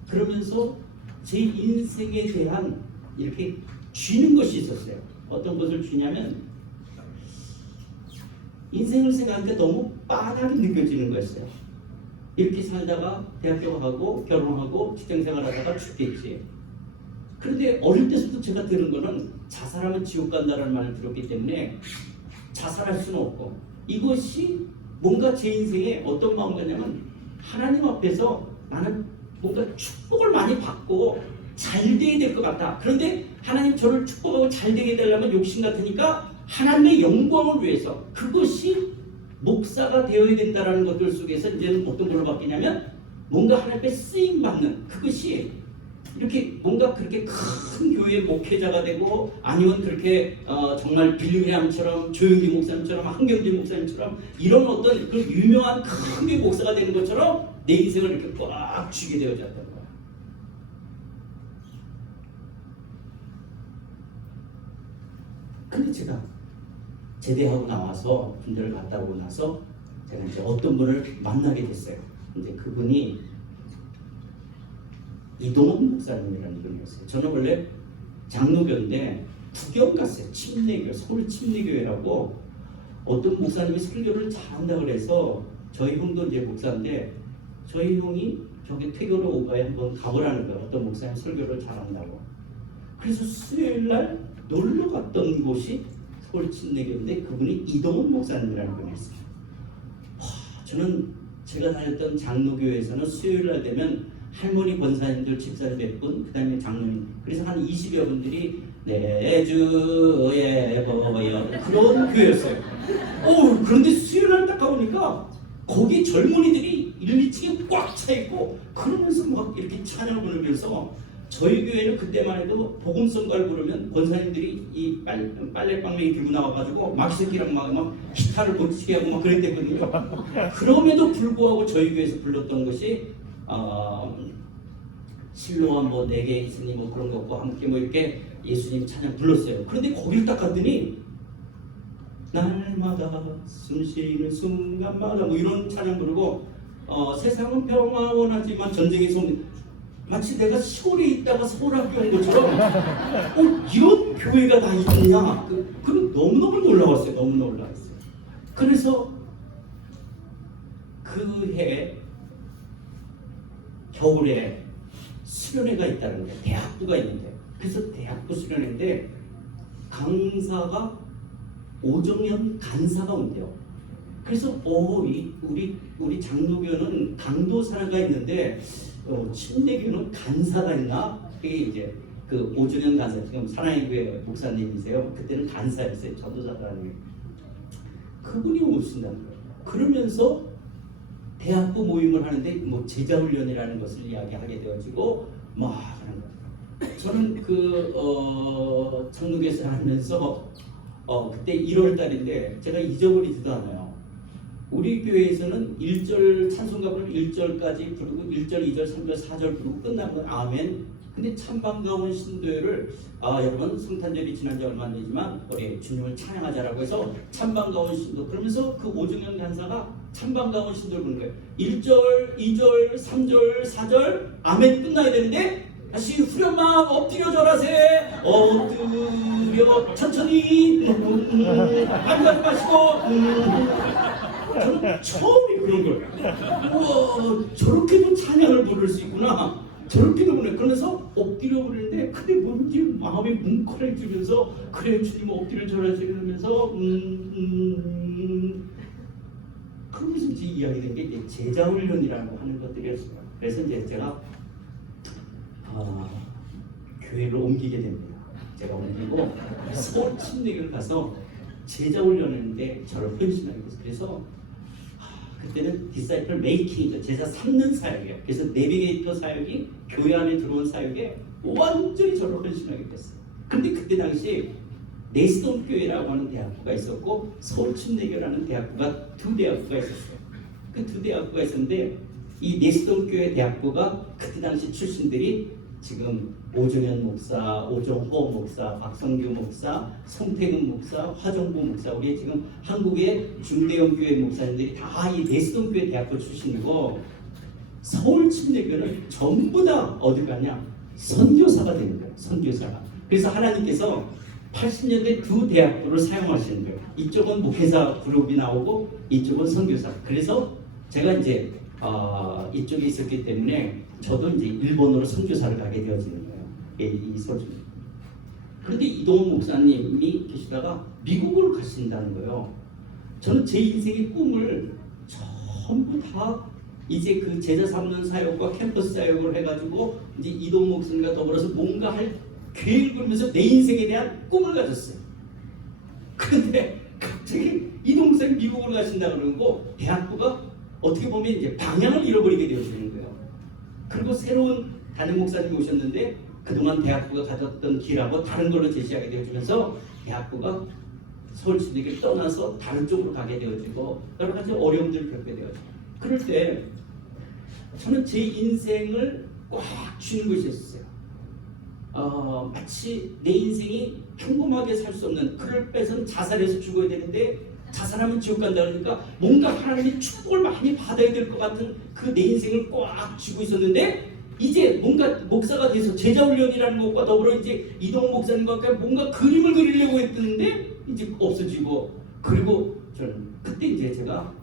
그러면서 제 인생에 대한 이렇게 쥐는 것이 있었어요. 어떤 것을 쥐냐면 인생을 생각하니까 너무 빤하게 느껴지는 거였어요. 이렇게 살다가 대학교 가고 결혼하고 직장생활 하다가 죽겠지. 그런데 어릴 때부터 제가 들은 거는 자살하면 지옥 간다는 말을 들었기 때문에 자살할 수는 없고, 이것이 뭔가 제 인생에 어떤 마음이 냐면 하나님 앞에서 나는 뭔가 축복을 많이 받고 잘 되게 될 것 같다. 그런데 하나님 저를 축복하고 잘 되게 되려면 욕심 같으니까 하나님의 영광을 위해서, 그것이 목사가 되어야 된다는 것들 속에서 이제는 어떤 걸로 바뀌냐면 뭔가 하나님께 쓰임 받는, 그것이 이렇게 뭔가 그렇게 큰 교회 목회자가 되고 아니면 그렇게 정말 빌리그램처럼 조용기 목사님처럼 한경진 목사님처럼 이런 어떤 그 유명한 큰 교회 목사가 되는 것처럼 내 인생을 이렇게 꽉 쥐게 되어졌던 거야. 근데 제가 제대하고 나와서 군대를 갔다 오고 나서 제가 이제 어떤 분을 만나게 됐어요. 근데 그분이 이동원 목사님이라는 분이었어요. 저는 원래 장로교인데 구경 갔어요. 침례교, 서울 침례교회라고 어떤 목사님이 설교를 잘한다고 그래서 저희 형도 이제 목사인데 저희 형이 저기 퇴교로 오가에 한번 가보라는 거예요. 어떤 목사님 설교를 잘한다고. 그래서 수요일날 놀러 갔던 곳이 서울 침례교인데 그분이 이동원 목사님이라는 분이었어요. 저는 제가 다녔던 장로교회에서는 수요일날 되면 할머니 권사님들 집사님 몇 분, 그 다음에 장로님, 그래서 한 20여 분들이 내 주의 보여 그런 교회였어요. 그런데 수요일날 딱 가보니까 거기 젊은이들이 1, 2층에 꽉 차있고 그러면서 막 이렇게 찬양을 부르면서, 저희 교회는 그때만 해도 복음성가를 부르면 권사님들이 이 빨래방맹이 들고 나와가지고 막새끼랑 막 기타를 못 치게 하고 막 그랬댔거든요. 그럼에도 불구하고 저희 교회에서 불렀던 것이 실로와 뭐 내게 있으니 뭐 그런 것과 함께 뭐 이렇게 예수님 찬양 불렀어요. 그런데 거기를 딱 갔더니 날마다 숨쉬는 순간마다 뭐 이런 찬양 부르고 세상은 평화 원하지만 전쟁의 송, 마치 내가 시골에 있다가 서울학교 온 것처럼 이런 교회가 다 있냐. 그럼 너무너무 놀라웠어요. 너무 놀라웠어요. 그래서 그 해 겨울에 수련회가 있다는 거예요. 대학부가 있는데, 그래서 대학부 수련회인데 강사가 오정현 간사가 온대요. 그래서 우리 장로교는 강도사가 있는데 침례교는 간사가 있나? 그게 이제 그 오정현 간사, 지금 사랑의 교회 목사님이세요. 그때는 간사였어요. 전도사라는. 그분이 오신다는 거예요. 그러면서 대학부 모임을 하는데 뭐 제자훈련이라는 것을 이야기하게 되어지고 막 하는 거예요. 저는 그 장로교에서 하면서 그때 1월 달인데 제가 잊어버리지도 않아요. 우리 교회에서는 1절 찬송가 부르면 1절까지 부르고 1절, 2절, 3절, 4절 부르고 끝나면 아멘. 근데 참 반가운 신도회를 여러분 성탄절이 지난 지 얼마 안 되지만 우리 주님을 찬양하자라고 해서 참 반가운 신도, 그러면서 그 오정현 간사가 참 반가운 신도를 부르는 거예요. 1절, 2절, 3절, 4절 아멘 끝나야 되는데 다시 후렴만 엎드려 절하세, 엎드려 천천히 안 가지 마시고 저는 처음에 그런 거예요. 우와, 저렇게도 찬양을 부를 수 있구나. 저렇게도 부르네. 그러면서 엎드려 부르는데 근데 뭔지 마음이 뭉클해지면서 그래 주님 엎드려 절하세 그러면서 그러면서 이제 이야기된 게 이제 제자훈련이라고 하는 것들이었어요. 그래서 이제 제가 교회를 옮기게 됩니다. 제가 옮기고 서울 침례교를 가서 제자훈련을 했는데 저를 헌신하게 됐어요. 그래서 그때는 디사이플 메이킹이죠. 제자 삼는 사역이에요. 그래서 내비게이터 사역이 교회 안에 들어온 사역에 완전히 저를 헌신하게 됐어요. 근데 그때 당시 네스톤 교회라고 하는 대학부가 있었고 서울 침례교라는 대학부가 두 대학부가 있었어요. 그 두 대학부가 있었는데 이 네스톤 교회 대학부가 그때 당시 출신들이 지금 오정현 목사, 오정호 목사, 박성규 목사, 송태근 목사, 화정부 목사, 우리 지금 한국의 중대형 교회 목사님들이 다 이 내스동 교회 대학교 출신이고 서울 침례교는 전부 다 어디 가냐? 선교사가 되는 거예요. 선교사가. 그래서 하나님께서 80년대 두 대학교를 사용하시는 거예요. 이쪽은 목회자 그룹이 나오고 이쪽은 선교사. 그래서 제가 이제 이쪽에 있었기 때문에 저도 이제 일본으로 선교사를 가게 되어지는 거예요. 이 소중. 그런데 이동훈 목사님이 계시다가 미국을 가신다는 거예요. 저는 제 인생의 꿈을 전부 다 이제 그 제자 삼는 사역과 캠퍼스 사역을 해가지고 이제 이동훈 목사님과 더불어서 뭔가 할 계획을 꾸면서 내 인생에 대한 꿈을 가졌어요. 그런데 갑자기 이동훈 목사님 미국을 가신다 그러고 대학부가 어떻게 보면 이제 방향을 잃어버리게 되어지는 거예요. 그리고 새로운 담임 목사님이 오셨는데 그동안 대학부가 가졌던 길하고 다른 걸로 제시하게 되어지면서 대학부가 서울시대를 떠나서 다른 쪽으로 가게 되어지고 여러 가지 어려움들을 겪게 되어지고 그럴 때 저는 제 인생을 꽉 쥐는 것이었어요. 마치 내 인생이 평범하게 살 수 없는 그를 빼서는 자살해서 죽어야 되는데 자살하면 지옥 간다 그러니까 뭔가 하나님의 축복을 많이 받아야 될 것 같은 그 내 인생을 꽉 쥐고 있었는데 이제 뭔가 목사가 돼서 제자훈련이라는 것과 더불어 이제 이동훈 목사님과 함께 뭔가 그림을 그리려고 했는데 이제 없어지고 그리고 저는 그때 이제 제가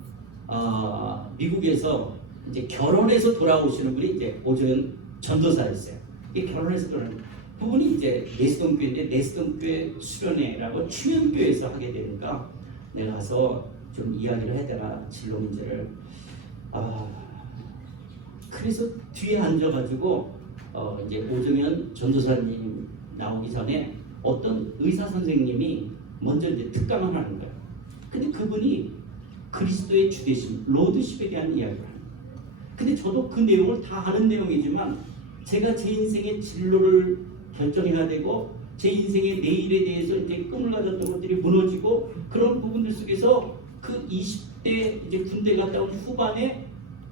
미국에서 이제 결혼해서 돌아오시는 분이 이제 오정현 전도사였어요. 이 결혼해서 돌아오는 그분이 이제 내스동 교회인데 내스동 교회 수련회라고 추연교회에서 하게 되니까 내가 가서 좀 이야기를 해대라 진로 문제를. 그래서 뒤에 앉아가지고 이제 오정현 전도사님 나오기 전에 어떤 의사 선생님이 먼저 이제 특강을 하는 거예요. 근데 그분이 그리스도의 주되심, 로드십에 대한 이야기를 합니다. 근데 저도 그 내용을 다 아는 내용이지만 제가 제 인생의 진로를 결정해야 되고 제 인생의 내일에 대해서 이제 꿈을 가졌던 것들이 무너지고 그런 부분들 속에서 그 20대 이제 군대 갔다 온 후반에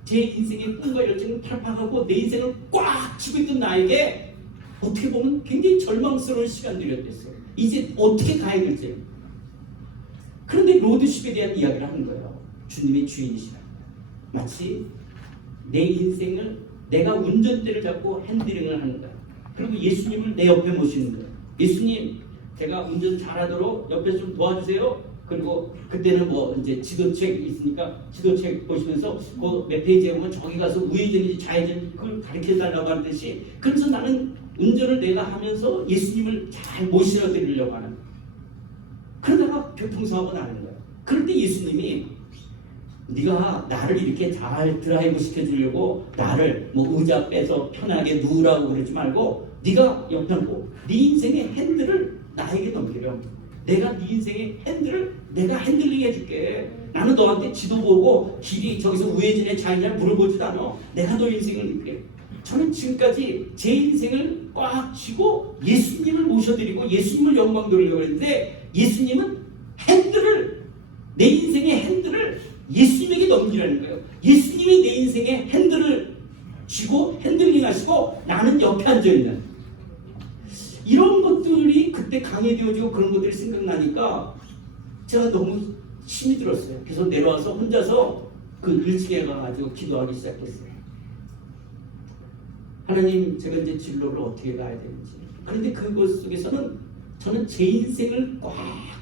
제 인생의 꿈과 열정을 팔팔하고 내 인생을 꽉 쥐고 있던 나에게 어떻게 보면 굉장히 절망스러운 시간들이었어요. 이제 어떻게 가야 될지. 그런데 로드십에 대한 이야기를 하는 거예요. 주님의 주인이시라. 마치 내 인생을 내가 운전대를 잡고 핸들링을 하는 거예요. 그리고 예수님을 내 옆에 모시는 거예요. 예수님, 제가 운전 잘하도록 옆에서 좀 도와주세요. 그리고 그때는 뭐 이제 지도책 있으니까 지도책 보시면서 그 몇 페이지에 보면 저기 가서 우회전인지 좌회전인지 그걸 가르쳐 달라고 하는 듯이 그래서 나는 운전을 내가 하면서 예수님을 잘 모시려 드리려고 하는 거예요. 그러다가 교통사고가 나는 거예요. 그런데 예수님이 네가 나를 이렇게 잘 드라이브 시켜주려고 나를 뭐 의자 빼서 편하게 누우라고 그러지 말고 네가 옆에 놓고 네 인생의 핸들을 나에게 넘기려. 내가 네 인생의 핸들을 내가 핸들링 해줄게. 나는 너한테 지도 보고 길이 저기서 우회전에 좌회전에 물어보지도 않아. 내가 너 인생을 이끌게. 저는 지금까지 제 인생을 꽉 쥐고 예수님을 모셔드리고 예수님을 영광 돌리려고 했는데 예수님은 핸들을 내 인생의 핸들을 예수님에게 넘기라는 거예요. 예수님이 내 인생의 핸들을 쥐고 핸들링 하시고 나는 옆에 앉아있는 이런 것들이 그때 강해되어지고 그런 것들이 생각나니까 제가 너무 힘이 들었어요. 그래서 내려와서 혼자서 그 일찍에 가가지고 기도하기 시작했어요. 하나님, 제가 이제 진로를 어떻게 가야 되는지. 그런데 그것 속에서는 저는 제 인생을 꽉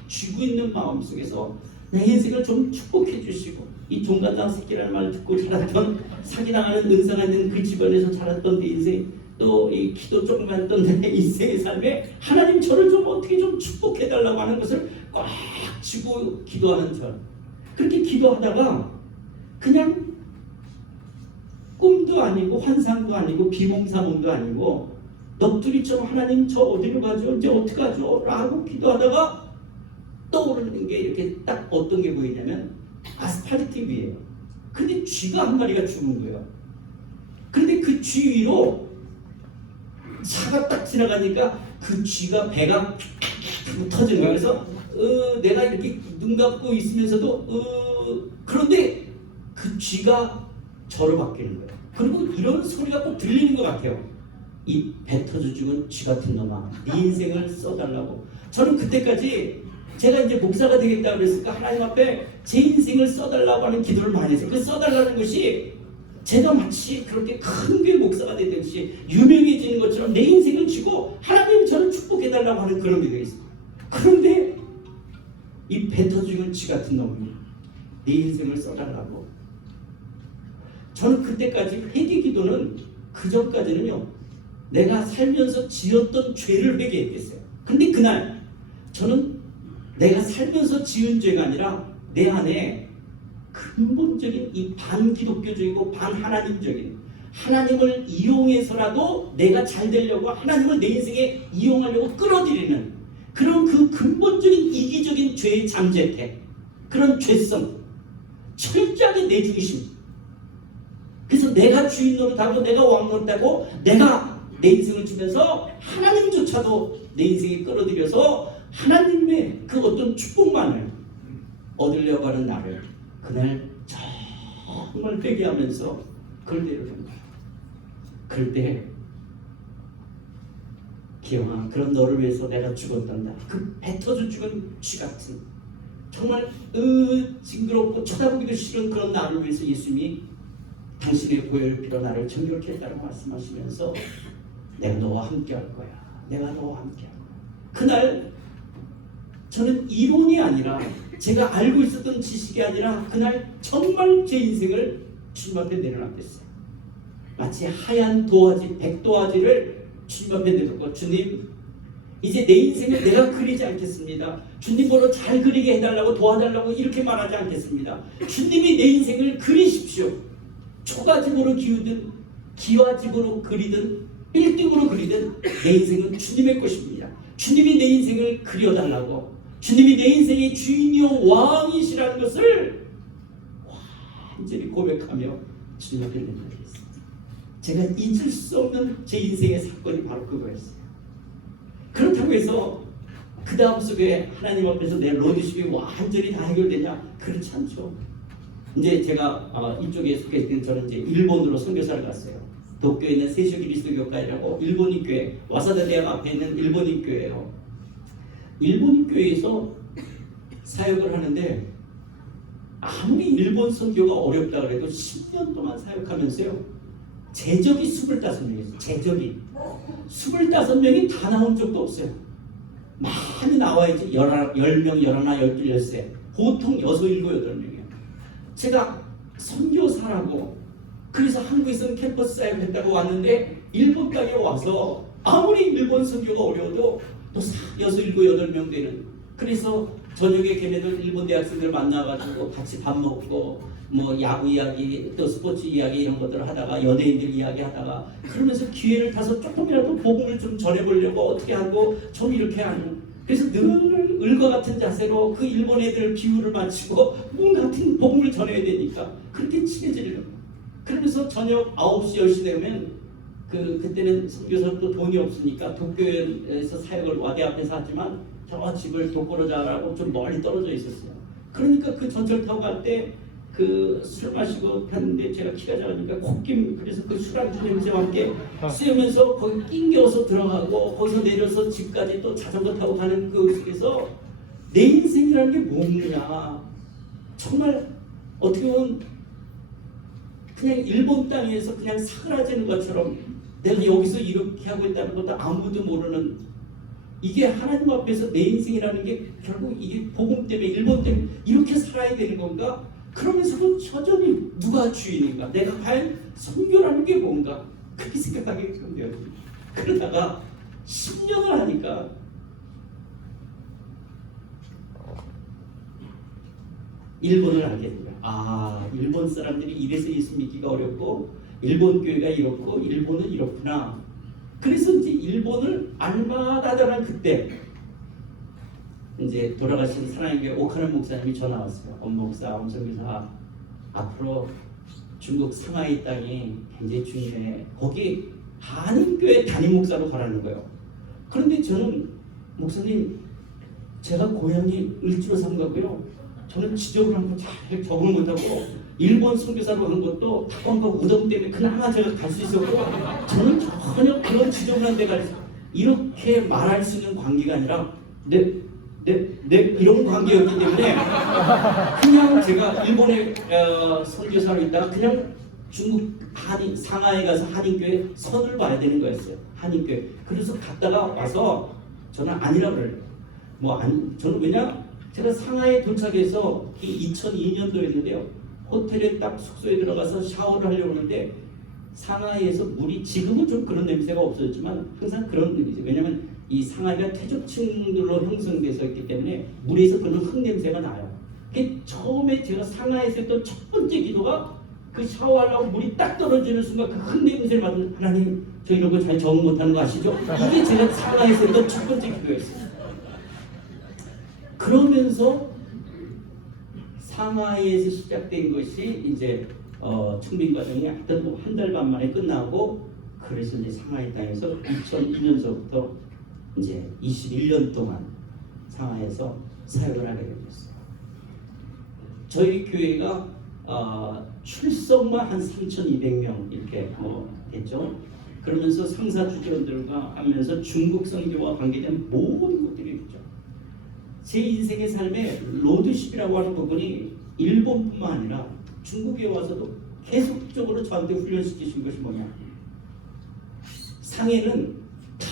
쥐고 있는 마음 속에서 내 인생을 좀 축복해 주시고 이 종간당 새끼라는 말을 듣고 자랐던 사기당하는 은사가 있는 그 집안에서 자랐던 내 인생 또 이 기도 조금만 했던 내 인생의 삶에 하나님 저를 좀 어떻게 좀 축복해 달라고 하는 것을 꽉 쥐고 기도하는 전 그렇게 기도하다가 그냥 꿈도 아니고 환상도 아니고 비몽사몽도 아니고 넋두리처럼 하나님 저 어디로 가죠? 이제 어떡하죠? 라고 기도하다가 떠오르는 게 이렇게 딱 어떤 게 보이냐면 아스팔트 위에요. 근데 쥐가 한 마리가 죽은 거예요. 그런데 그 쥐 위로 차가 딱 지나가니까 그 쥐가 배가 터지는 거예요. 그래서 내가 이렇게 눈 감고 있으면서도 그런데 그 쥐가 저로 바뀌는 거예요. 그리고 이런 소리가 꼭 들리는 것 같아요. 이 뱉어져 죽은 쥐 같은 놈아, 네 인생을 써달라고. 저는 그때까지 제가 이제 목사가 되겠다 그랬으니까 하나님 앞에 제 인생을 써달라고 하는 기도를 많이 했어요. 그 써달라는 것이 제가 마치 그렇게 큰 교회 목사가 되듯이 유명해지는 것처럼 내 인생을 주고 하나님 저를 축복해달라고 하는 그런 기도가 있어요. 그런데 이 뱉어 죽은 쥐 같은 놈이 내 인생을 써달라고. 저는 그때까지 회개 기도는 그 전까지는요, 내가 살면서 지었던 죄를 회개했겠어요. 근데 그날 저는 내가 살면서 지은 죄가 아니라 내 안에 근본적인 이 반기독교적이고 반하나님적인, 하나님을 이용해서라도 내가 잘 되려고 하나님을 내 인생에 이용하려고 끌어들이는 그런 그 근본적인 이기적인 죄의 잠재태, 그런 죄성, 철저하게 내주기심. 그래서 내가 주인 노릇하고 내가 왕 노릇하고 내가 내 인생을 주면서 하나님조차도 내 인생에 끌어들여서 하나님의 그 어떤 축복만을 얻으려고 하는 나를 그날 정말 회개하면서 그걸 내려놓는 거야. 그럴 때 기영아, 그런 너를 위해서 내가 죽었단다. 그 뱉어져 죽은 쥐 같은 정말 징그럽고 쳐다보기도 싫은 그런 나를 위해서 예수님이 당신의 보혈 피로 나를 정결케 했다고 말씀하시면서 내가 너와 함께 할 거야. 내가 너와 함께 할 거야. 그날 저는 이론이 아니라 제가 알고 있었던 지식이 아니라 그날 정말 제 인생을 주님 앞에 내려놨겠어요. 마치 하얀 도화지, 백도화지를 주님 앞에 내놓고, 주님 이제 내 인생을 내가 그리지 않겠습니다. 주님으로 잘 그리게 해달라고 도와달라고 이렇게 말하지 않겠습니다. 주님이 내 인생을 그리십시오. 초가집으로 기우든 기와집으로 그리든 빌딩으로 그리든 내 인생은 주님의 것입니다. 주님이 내 인생을 그려달라고, 주님이 내 인생의 주인이요 왕이시라는 것을 완전히 고백하며 주님 앞에 내려드리겠습니다. 제가 잊을 수 없는 제 인생의 사건이 바로 그거였어요. 그렇다고 해서 그 다음 속에 하나님 앞에서 내 로드십이 완전히 다 해결되냐? 그렇지 않죠. 이제 제가 이쪽에 속해 저는 이제 일본으로 선교사를 갔어요. 도쿄에 있는 세쇼 그리스도교회라고 일본인 교회, 와사다 대학 앞에 있는 일본인 교회예요. 일본인 교회에서 사역을 하는데 아무리 일본 선교가 어렵다 그래도 10년 동안 사역하면서요, 제적이 25명이었어요. 제적이 25명이 다 나온 적도 없어요. 많이 나와야지 10명, 11, 12, 13. 보통 6, 7, 8명이에요. 제가 선교사라고 그래서 한국에서는 캠퍼스 사역했다고 왔는데 일본 땅에 와서 아무리 일본 선교가 어려워도 또 6, 7, 8명 되는, 그래서 저녁에 걔네들 일본 대학생들 만나가지고 같이 밥 먹고 뭐 야구 이야기 또 스포츠 이야기 이런 것들을 하다가 연예인들 이야기 하다가 그러면서 기회를 타서 조금이라도 복음을 좀 전해보려고 어떻게 하고 좀 이렇게 하는, 그래서 늘 을과 같은 자세로 그 일본 애들 비유를 마치고 뭔가 같은 복음을 전해야 되니까 그렇게 친해지려고. 그러면서 저녁 9시 10시 되면 그때는 선교사도 돈이 없으니까 도쿄에서 사역을 와대 앞에서 하지만 저 집을 도꼬로자라고 좀 멀리 떨어져 있었어요. 그러니까 그 전철 타고 갈 때 그 술 마시고 갔는데 제가 키가 작으니까 콧김, 그래서 그 술안주 냄새와 함께 쐬면서 거기 낑겨서 들어가고 거기서 내려서 집까지 또 자전거 타고 가는 그 속에서 내 인생이라는 게 뭐냐, 정말 어떻게 보면 그냥 일본 땅에서 그냥 사그라지는 것처럼 내가 여기서 이렇게 하고 있다는 것도 아무도 모르는, 이게 하나님 앞에서 내 인생이라는 게 결국 이게 복음 때문에 일본 때문에 이렇게 살아야 되는 건가? 그러면서도 여전히 누가 주인인가? 내가 과연 선교라는 게 뭔가? 그렇게 생각하게 돼요. 그러다가 10년을 하니까 일본을 알게 된 거야. 아, 일본 사람들이 이래서 예수 믿기가 어렵고 일본 교회가 이렇고 일본은 이렇구나. 그래서 이제 일본을 알만하다는 그때 이제 돌아가신 사랑의 교회 오카노 목사님이 전화 왔어요. 엄 목사, 엄성교사, 앞으로 중국 상하이 땅이 굉장히 중요해. 거기 한인교회 담임 목사로 가라는 거예요. 그런데 저는 목사님, 제가 고향이 을지로 삼가고요. 저는 지적을 한 번 잘 적응을 못하고 일본 선교사로 간 것도 탁원과 우정 때문에 그나마 제가 갈 수 있었고, 저는 전혀 그런 지저분한 데가 이렇게 말할 수 있는 관계가 아니라 이런 관계였기 때문에 그냥 제가 일본에 선교사로 있다가 그냥 중국 상하이에 가서 한인교회 선을 봐야 되는 거였어요. 한인교회. 그래서 갔다가 와서 저는 아니라고 그래요. 저는 왜냐? 제가 상하이에 도착해서 2002년도였는데요. 호텔에 딱 숙소에 들어가서 샤워를 하려고 하는데 상하이에서 물이 지금은 좀 그런 냄새가 없어졌지만 항상 그런 냄새. 왜냐면 이 상하이가 퇴적층들로 형성돼서 있기 때문에 물에서 그런 흙 냄새가 나요. 처음에 제가 상하이에서 했던 첫 번째 기도가 그 샤워하려고 물이 딱 떨어지는 순간 그 흙 냄새를 받는 하나님 저 이런 거 잘 적응 못하는 거 아시죠? 이게 제가 상하이에서 했던 첫 번째 기도였어요. 그러면서 상하이에서 시작된 것이 이제 청빙 과정이 하여튼 뭐 한 달 반 만에 끝나고 그래서 이제 상하이 땅에서 2002년서부터 이제 21년 동안 상하이에서 사역을 하게 됐어요. 저희 교회가 출석만 한 3,200명 이렇게 됐죠. 그러면서 상사 주전들과 하면서 중국 선교와 관계된 모든 것들이 있죠. 제 인생의 삶에 로드십이라고 하는 부분이 일본뿐만 아니라 중국에 와서도 계속적으로 저한테 훈련시키신 것이 뭐냐? 상해는 다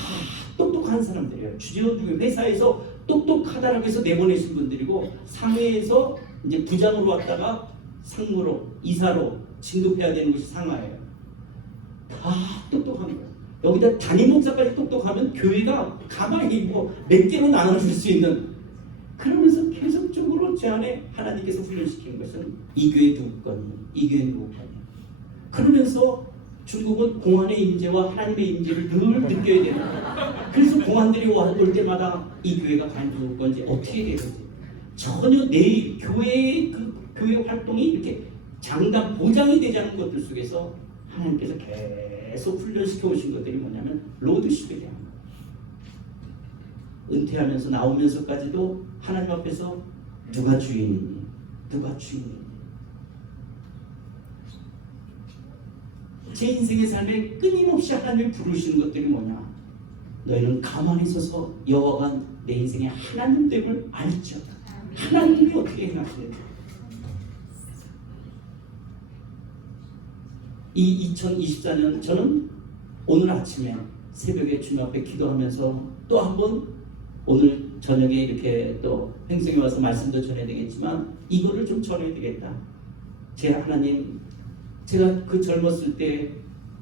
똑똑한 사람들이에요. 주재원 회사에서 똑똑하다라고 해서 내보내신 분들이고 상해에서 이제 부장으로 왔다가 상무로 이사로 진급해야 되는 것이 상하예요. 다 똑똑한 거예요. 여기다 담임 목사까지 똑똑하면 교회가 가만히 몇 개로 나눠줄 수 있는. 그러면서 계속적으로 제 안에 하나님께서 훈련시킨 것은 이 교회 누구 거니, 이 교회 누구 거니. 그러면서 중국은 공안의 임재와 하나님의 임재를 늘 느껴야 되는 거예요. 그래서 공안들이 올 때마다 이 교회가 과연 누구 건지 어떻게 되는지 전혀 내 교회의 그 교회 활동이 이렇게 장담 보장이 되지 않은 것들 속에서 하나님께서 계속 훈련시켜 오신 것들이 뭐냐면 로드십에 대한 거예요. 은퇴하면서 나오면서까지도 하나님 앞에서 누가 주인이니, 누가 주인이니. 제 인생의 삶에 끊임없이 하나님이 부르시는 것들이 뭐냐? 너희는 가만히 서서 여호와가 내 인생의 하나님됨을 알지어다. 하나님이 어떻게 행하시는지. 이 2024년 저는 오늘 아침에 새벽에 주님 앞에 기도하면서 또 한번 오늘 저녁에 이렇게 또 횡성에 와서 말씀도 전해야 되겠지만 이거를 좀 전해야 되겠다. 제 하나님, 제가 그 젊었을 때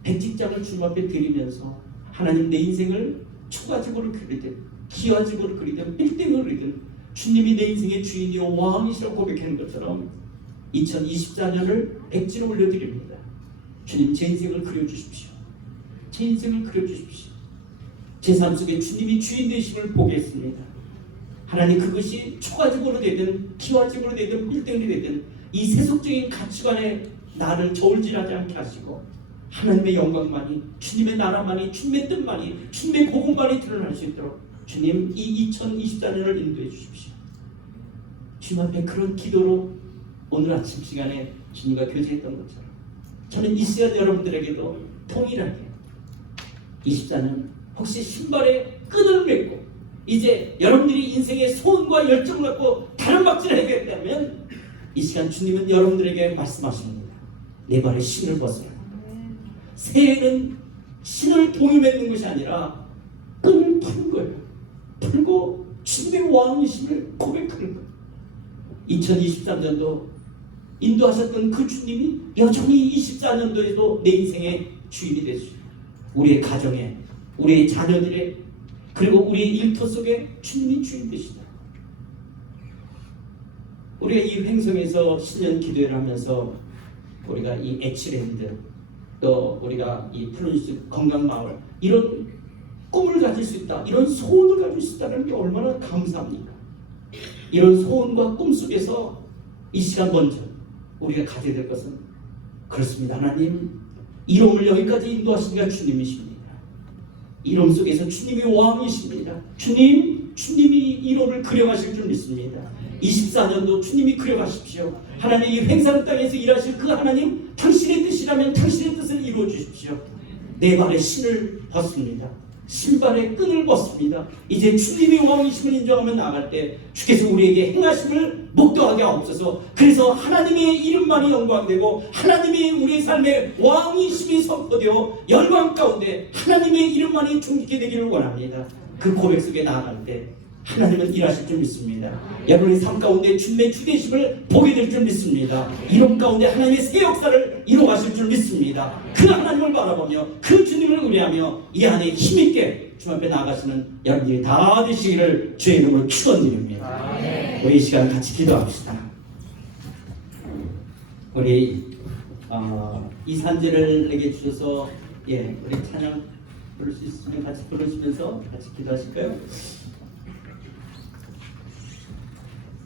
백직장을 주님 앞에 드리면서 하나님 내 인생을 초가집으로 그리든 기와집으로 그리든 빌딩으로 그리든 주님이 내 인생의 주인이요 왕이시라고 고백하는 것처럼 2024년을 백지로 올려드립니다. 주님 제 인생을 그려주십시오. 제 인생을 그려주십시오. 제 삶 속에 주님이 주인 되심을 보겠습니다. 하나님 그것이 초가집으로 되든 기와집으로 되든 빌딩이 되든 이 세속적인 가치관에 나를 저울질하지 않게 하시고 하나님의 영광만이, 주님의 나라만이, 주님의 뜻만이, 주님의 복음만이 드러날 수 있도록 주님 이 2024년을 인도해 주십시오. 주님 앞에 그런 기도로 오늘 아침 시간에 주님과 교제했던 것처럼 저는 이 시간 여러분들에게도 동일하게 24년 혹시 신발에 끈을 맺고 이제 여러분들이 인생의 소원과 열정을 갖고 다른 박질을 해야겠다면 이 시간 주님은 여러분들에게 말씀하십니다. 내 발에 신을 벗어라. 새해는 신을 동이 맺는 것이 아니라 끈을 푸는 거예요. 풀고 주님의 왕이심을 고백하는 거예요. 2023년도 인도하셨던 그 주님이 여전히 24년도에도 내 인생의 주인이 되시고 우리의 가정에, 우리의 자녀들의 그리고 우리의 일터 속에 주님이 주인 되시다. 우리가 이 횡성에서 신년 기도회를 하면서 우리가 이 에치랜드 또 우리가 이 플루스 건강마을 이런 꿈을 가질 수 있다, 이런 소원을 가질 수 있다는 게 얼마나 감사합니까? 이런 소원과 꿈 속에서 이 시간 먼저 우리가 가져야 될 것은 그렇습니다. 하나님 이름을 여기까지 인도하시니까 주님이십니다. 이름 속에서 주님이 왕이십니다. 주님 주님이 1호를 그려가실 줄 믿습니다. 24년도 주님이 그려가십시오. 하나님 이 횡상 땅에서 일하실 그 하나님, 당신의 뜻이라면 당신의 뜻을 이루어 주십시오. 내 발에 신을 벗습니다. 신발의 끈을 벗습니다. 이제 주님이 왕이심을 인정하며 나아갈 때 주께서 우리에게 행하심을 목도하게 하옵소서. 그래서 하나님의 이름만이 영광되고 하나님이 우리의 삶의 왕이심이 선포되어 열광 가운데 하나님의 이름만이 존귀케 되기를 원합니다. 그 고백 속에 나아갈 때 하나님은 일하실 줄 믿습니다. 여러분의 삶 가운데 주님의 주되심을 보게 될 줄 믿습니다. 이런 가운데 하나님의 새 역사를 이루어가실 줄 믿습니다. 그 하나님을 바라보며 그 주님을 의뢰하며 이 안에 힘있게 주님 앞에 나아가시는 여러분들이 다 되시기를 주의 이름으로 축원드립니다. 우리 이 시간 같이 기도합시다. 우리 이 산지를 내게 주셔서 우리 찬양 부를 수 있으면 같이 부르시면서 같이 기도하실까요?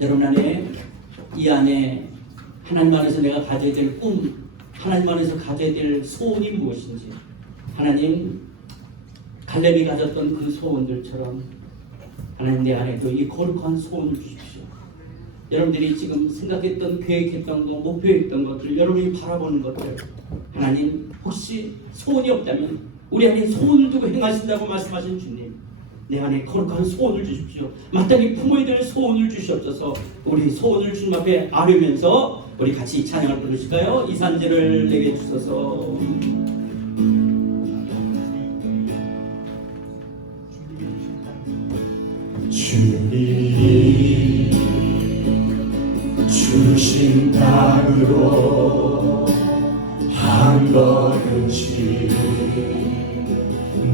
여러분 안에 이 안에 하나님 안에서 내가 가져야 될 꿈, 하나님 안에서 가져야 될 소원이 무엇인지, 하나님 갈렙이 가졌던 그 소원들처럼 하나님 내 안에도 이 거룩한 소원을 주십시오. 여러분들이 지금 생각했던, 계획했던 것, 목표했던 것들, 여러분이 바라보는 것들, 하나님 혹시 소원이 없다면 우리 안에 소원을 두고 행하신다고 말씀하신 주님, 내 안에 거룩한 소원을 주십시오. 마땅히 품어야 될 소원을 주시옵소서. 우리 소원을 주님 앞에 아뢰면서 우리 같이 찬양을 부르실까요? 이 산지를 내게 주소서. 주님이 주신 땅으로 한 걸음씩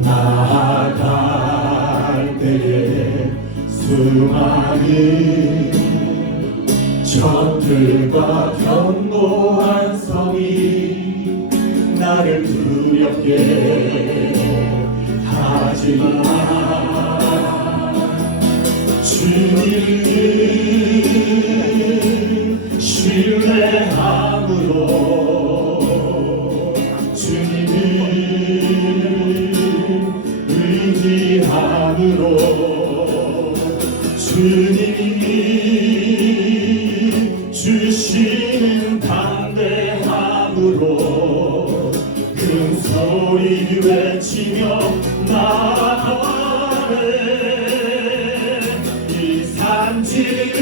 나아갈 때에 수많은 적들과 견고한 성이 나를 두렵게 하지만 주님을 신뢰함으로 주님을 의지함으로 주님이 주시는 담대함으로 큰 소리 외치며 나아가네. 산지를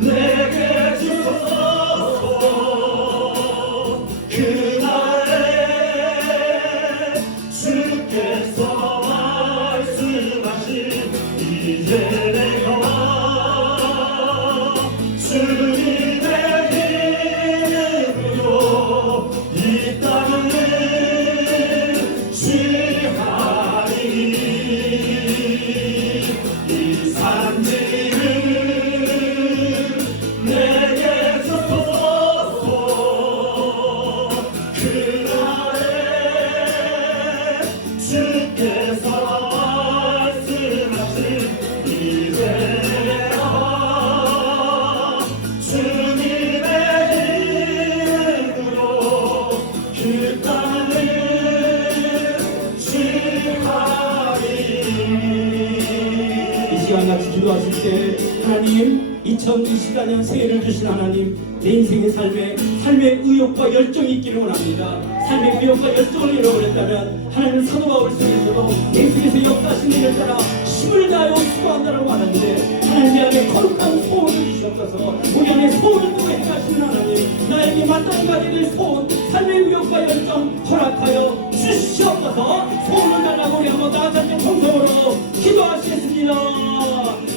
내게 주소서. 그날에 주께서 말씀하신 이제 내가 주님의 이름으로 이 땅을 취하리니 내게 주소서. 그날에 주께서 말씀하신 이제 내가 주님의 이름으로 그 땅을 취하리니. 이 시간 같이 기도하실 때 하나님 2024년 새해를 주신 하나님, 내 인생의 삶의 의욕과 열정이 있기를 원합니다. 삶의 의욕과 열정을 잃어버렸다면 하나님은 사도 바울 속에서도 내 인생에서 역사하신 일을 따라 힘을 다하여 수고한다라고 하는데 하나님 내 안에 거룩한 소원을 주시옵소서. 우리 안에 소원을 두고 행하시는 하나님, 나에게 마땅히 가져야 될 소원, 삶의 의욕과 열정 허락하여 주시옵소서. 소원을 달라고 우리 한번 다 같이 통성으로 기도하시겠습니다.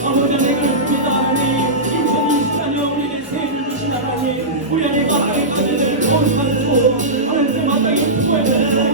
아버지 안에 그렇습니다. 하나님 2024년 우리의 새해를 주신 하나님, 우리 안에 마땅히 가져야 될 거룩한 소원, 하나님께 마땅히 품어야 될 소원을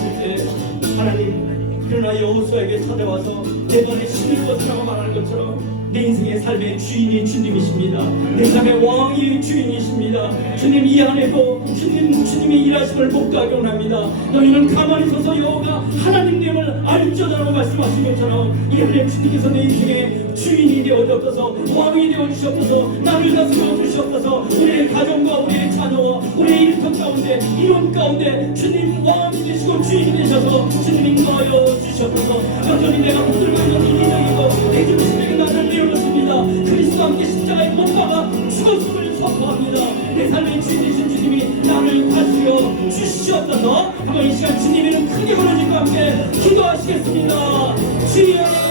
왔을 때 하나님, 그러나 여호수아에게 찾아와서 내 발에 신을 벗으라고 말하는 것처럼 내 인생의 삶의 주인이 주님이십니다. 내 삶의 왕이 주인이십니다. 주님, 이 안에도 주님이 일하심을 목도하기 원합니다. 너희는 가만히 서서 여호가 하나님됨을 알지어다라고 말씀하신 것처럼 이 안에 주님께서 내 인생의 주인이 되어 주옵소서, 왕이 되어 주옵소서, 나를 다스려 주시옵소서. 우리의 가정과 우리의 자녀와 우리의 일터 가운데, 이론 가운데 주님 왕이 되시고 주인이 되셔서 주님 인도하여 주시옵소서. 여전히 내가 붙들고 있는 이기적이고 내 중심에게 나를 내어놓습니다. 그리스도와 함께 십자가에 못 박아 죽었음을 선포합니다. 내 삶의 주인이신 주님이 나를 다스려 주시옵소서. 한번 이 시간 주님이는 크게 부르짖과 함께 기도하시겠습니다. 주여,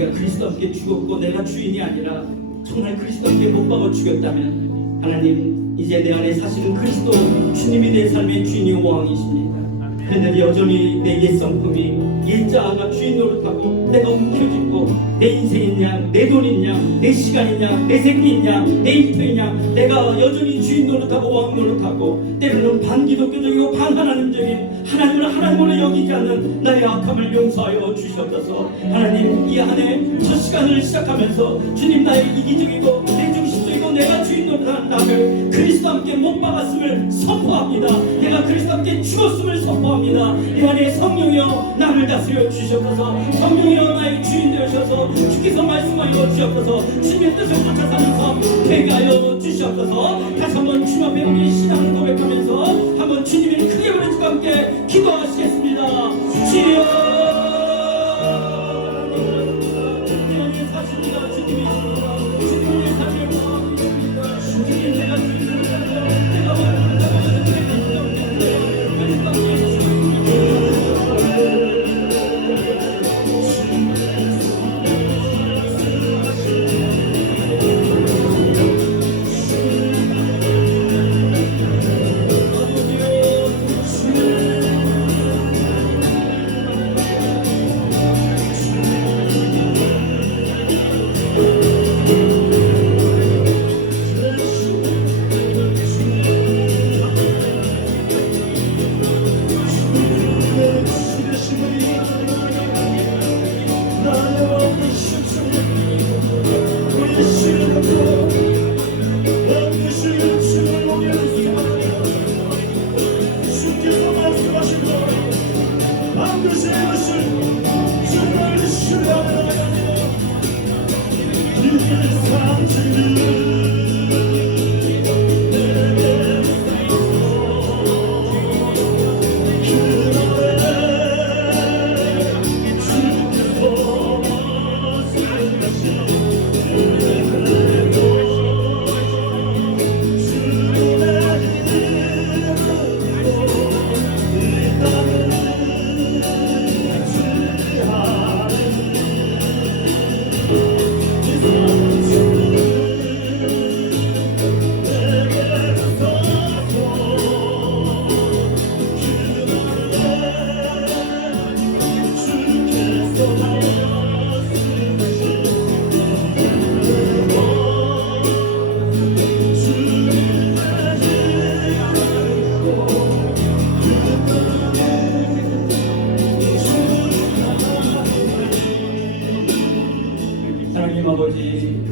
우리가 그리스도와 함께 죽었고 내가 주인이 아니라 정말 그리스도와 함께 못 박아 죽였다면 하나님, 이제 내 안에 사실은 그리스도 주님이 내 삶의 주인이요 왕이십니다. 그런데 여전히 내 옛 성품이, 옛 자아가 주인 노릇하고 내가 움켜쥐고 내 인생이냐, 내 돈이냐, 내 시간이냐, 내 생기냐, 내 일터이냐, 내가 여전히 주인 노릇하고 왕 노릇하고 때로는 반기독교적이고 반하나님적인 하나님을 하나님으로 여기지 않는 나의 악함을 용서하여 주시옵소서. 하나님, 이 안에 첫 시간을 시작하면서 주님, 나의 이기적이고 내 중심적이고 내가 주인 노릇하는 나를 그리스도와 함께 못 박았음을 선포합니다. 내가 그리스도와 함께 죽었음을 선포합니다. 이 안에 성령이여 나를 다스려 주시옵소서. 성령이여 나의 주인 되셔서 주께서 말씀하여 주시옵소서. 주님의 뜻을 쫓아 사는 삶 되게 하여 주시옵소서. 다시 한번 주님 앞에 우리 신앙을 고백하면서 한번 주님의 크게 부르짖과 함께 기도하시겠습니다. 주여, 주님의 사십니다. 주님이십니다. 주님의 사십니다. 주님, 내가 주님입니다. 내가 원한다고 하나님 아버지,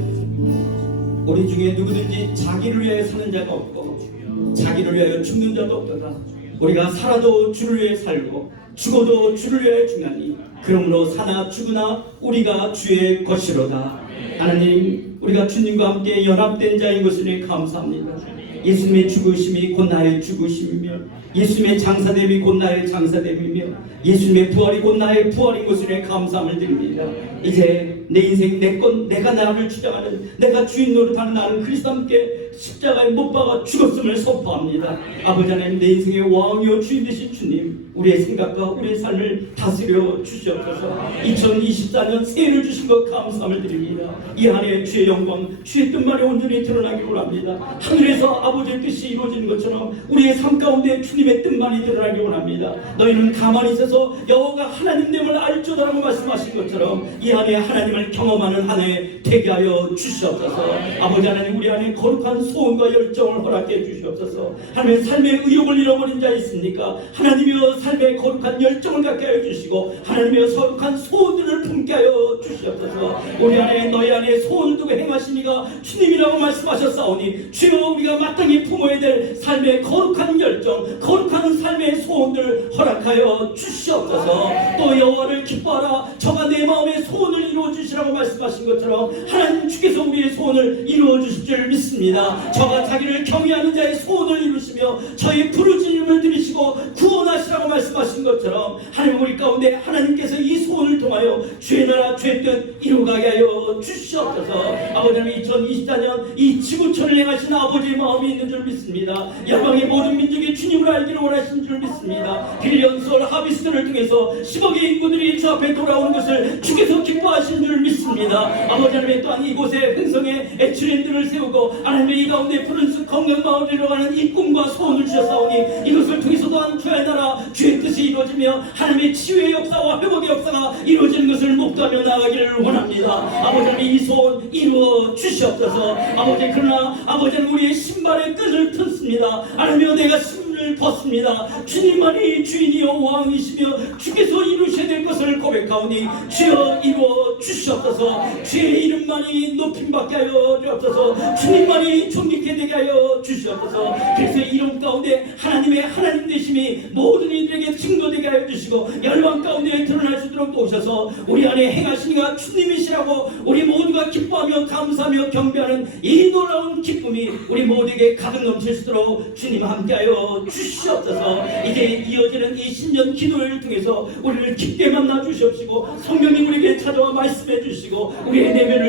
우리 중에 누구든지 자기를 위해 사는 자가 없고 자기를 위하여 죽는 자도 없도다. 우리가 살아도 주를 위해 살고 죽어도 주를 위해 죽나니 그러므로 사나 죽으나 우리가 주의 것이로다. 하나님, 우리가 주님과 함께 연합된 자인 것을 감사합니다. 예수님의 죽으심이 곧 나의 죽으심이며 예수님의 장사됨이 곧 나의 장사됨이며 예수님의 부활이 곧 나의 부활인 것을 감사함을 드립니다. 이제 내 인생 내가 나를 주장하는, 내가 주인 노릇하는 나는 그리스도와 함께 십자가에 못 박아 죽었음을 선포합니다. 아버지 하나님, 내 인생의 왕이요 주인 되신 주님, 우리의 생각과 우리의 삶을 다스려 주시옵소서. 2024년 새해를 주신 것 감사함을 드립니다. 이 한해 주의 영광, 주의 뜻만이 온전히 드러나기를 원합니다. 하늘에서 아버지의 뜻이 이루어지는 것처럼 우리의 삶 가운데 주님의 뜻만이 드러나기를 원합니다. 너희는 가만히 있어서 여호와가 하나님됨을 알죠라고 말씀하신 것처럼 이 한해 하나님을 경험하는 한 해 되게 하여 주시옵소서. 아버지 하나님, 우리 안에 거룩한 소원과 열정을 허락해 주시옵소서. 하나님의 삶의 의욕을 잃어버린 자 있습니까? 하나님이여 삶의 거룩한 열정을 갖게 하여 주시고 하나님이여 거룩한 소원들을 품게 하여 주시옵소서. 우리 안에 너희 안에 소원을 두고 행하시니가 주님이라고 말씀하셨사오니 주여, 우리가 마땅히 품어야 될 삶의 거룩한 열정, 거룩한 삶의 소원들 허락하여 주시옵소서. 또 여호와를 기뻐하라, 저가 내 마음의 소원을 이루어 주시라고 말씀하신 것처럼 하나님 주께서 우리의 소원을 이루어 주실 줄 믿습니다. 저가 자기를 경외하는 자의 소원을 이루시며 저의 부르짖음을 들으시고 구원하시라고 말씀하신 것처럼 하나님, 우리 가운데 하나님께서 이 소원을 통하여 주의 나라 주의 뜻 이루어가게 하여 주시옵소서. 아버지 하나님, 2024년 이 지구촌을 행하신 아버지의 마음이 있는 줄 믿습니다. 열방의 모든 민족이 주님을 알기를 원하신 줄 믿습니다. 빌리언솔 하비스트를 통해서 10억의 인구들이 주 앞에 돌아오는 것을 주께서 기뻐하신 줄 믿습니다. 아버지 하나님, 또한 이곳에 행성에 에츄랜드를 세우고 하나님의 이 가운데 푸른숲 건강마을을 이루어가는 이 꿈과 소원을 주셨사오니 이것을 통해서 또한 주의 나라 주의 뜻이 이루어지며 하나님의 치유의 역사와 회복의 역사가 이루어지는 것을 목도하며 나아가기를 원합니다. 아버지 하나님, 이 소원 이루어 주시옵소서. 아버지, 그러나 아버지는 우리의 신발의 끈을 튼습니다. 하나님이여, 내가 신을 벗습니다. 주님만이 주인이여 왕이시며 주께서 이루셔야 될 것을 고백하오니 주여 이루어 주시옵소서. 주의 이름만이 높임받게 하여 주옵소서. 주님만이 존귀케 되게 하여 주시옵소서. 그래서 이름 가운데 하나님의 하나님 되심이 모든 이들에게 증거되게 하여 주시고 열방 가운데 드러날 수 있도록 도우셔서 우리 안에 행하시니가 주님이시라고 우리 모두가 기뻐하며 감사하며 경배하는 이 놀라운 기쁨이 우리 모두에게 가득 넘칠 수 있도록 주님 함께하여 주시옵소서. 이제 이어지는 이 신년 기도를 통해서 우리를 깊게 만나 주시옵시고 성령님 우리에게 찾아와 말씀해 주시고 우리의 내면을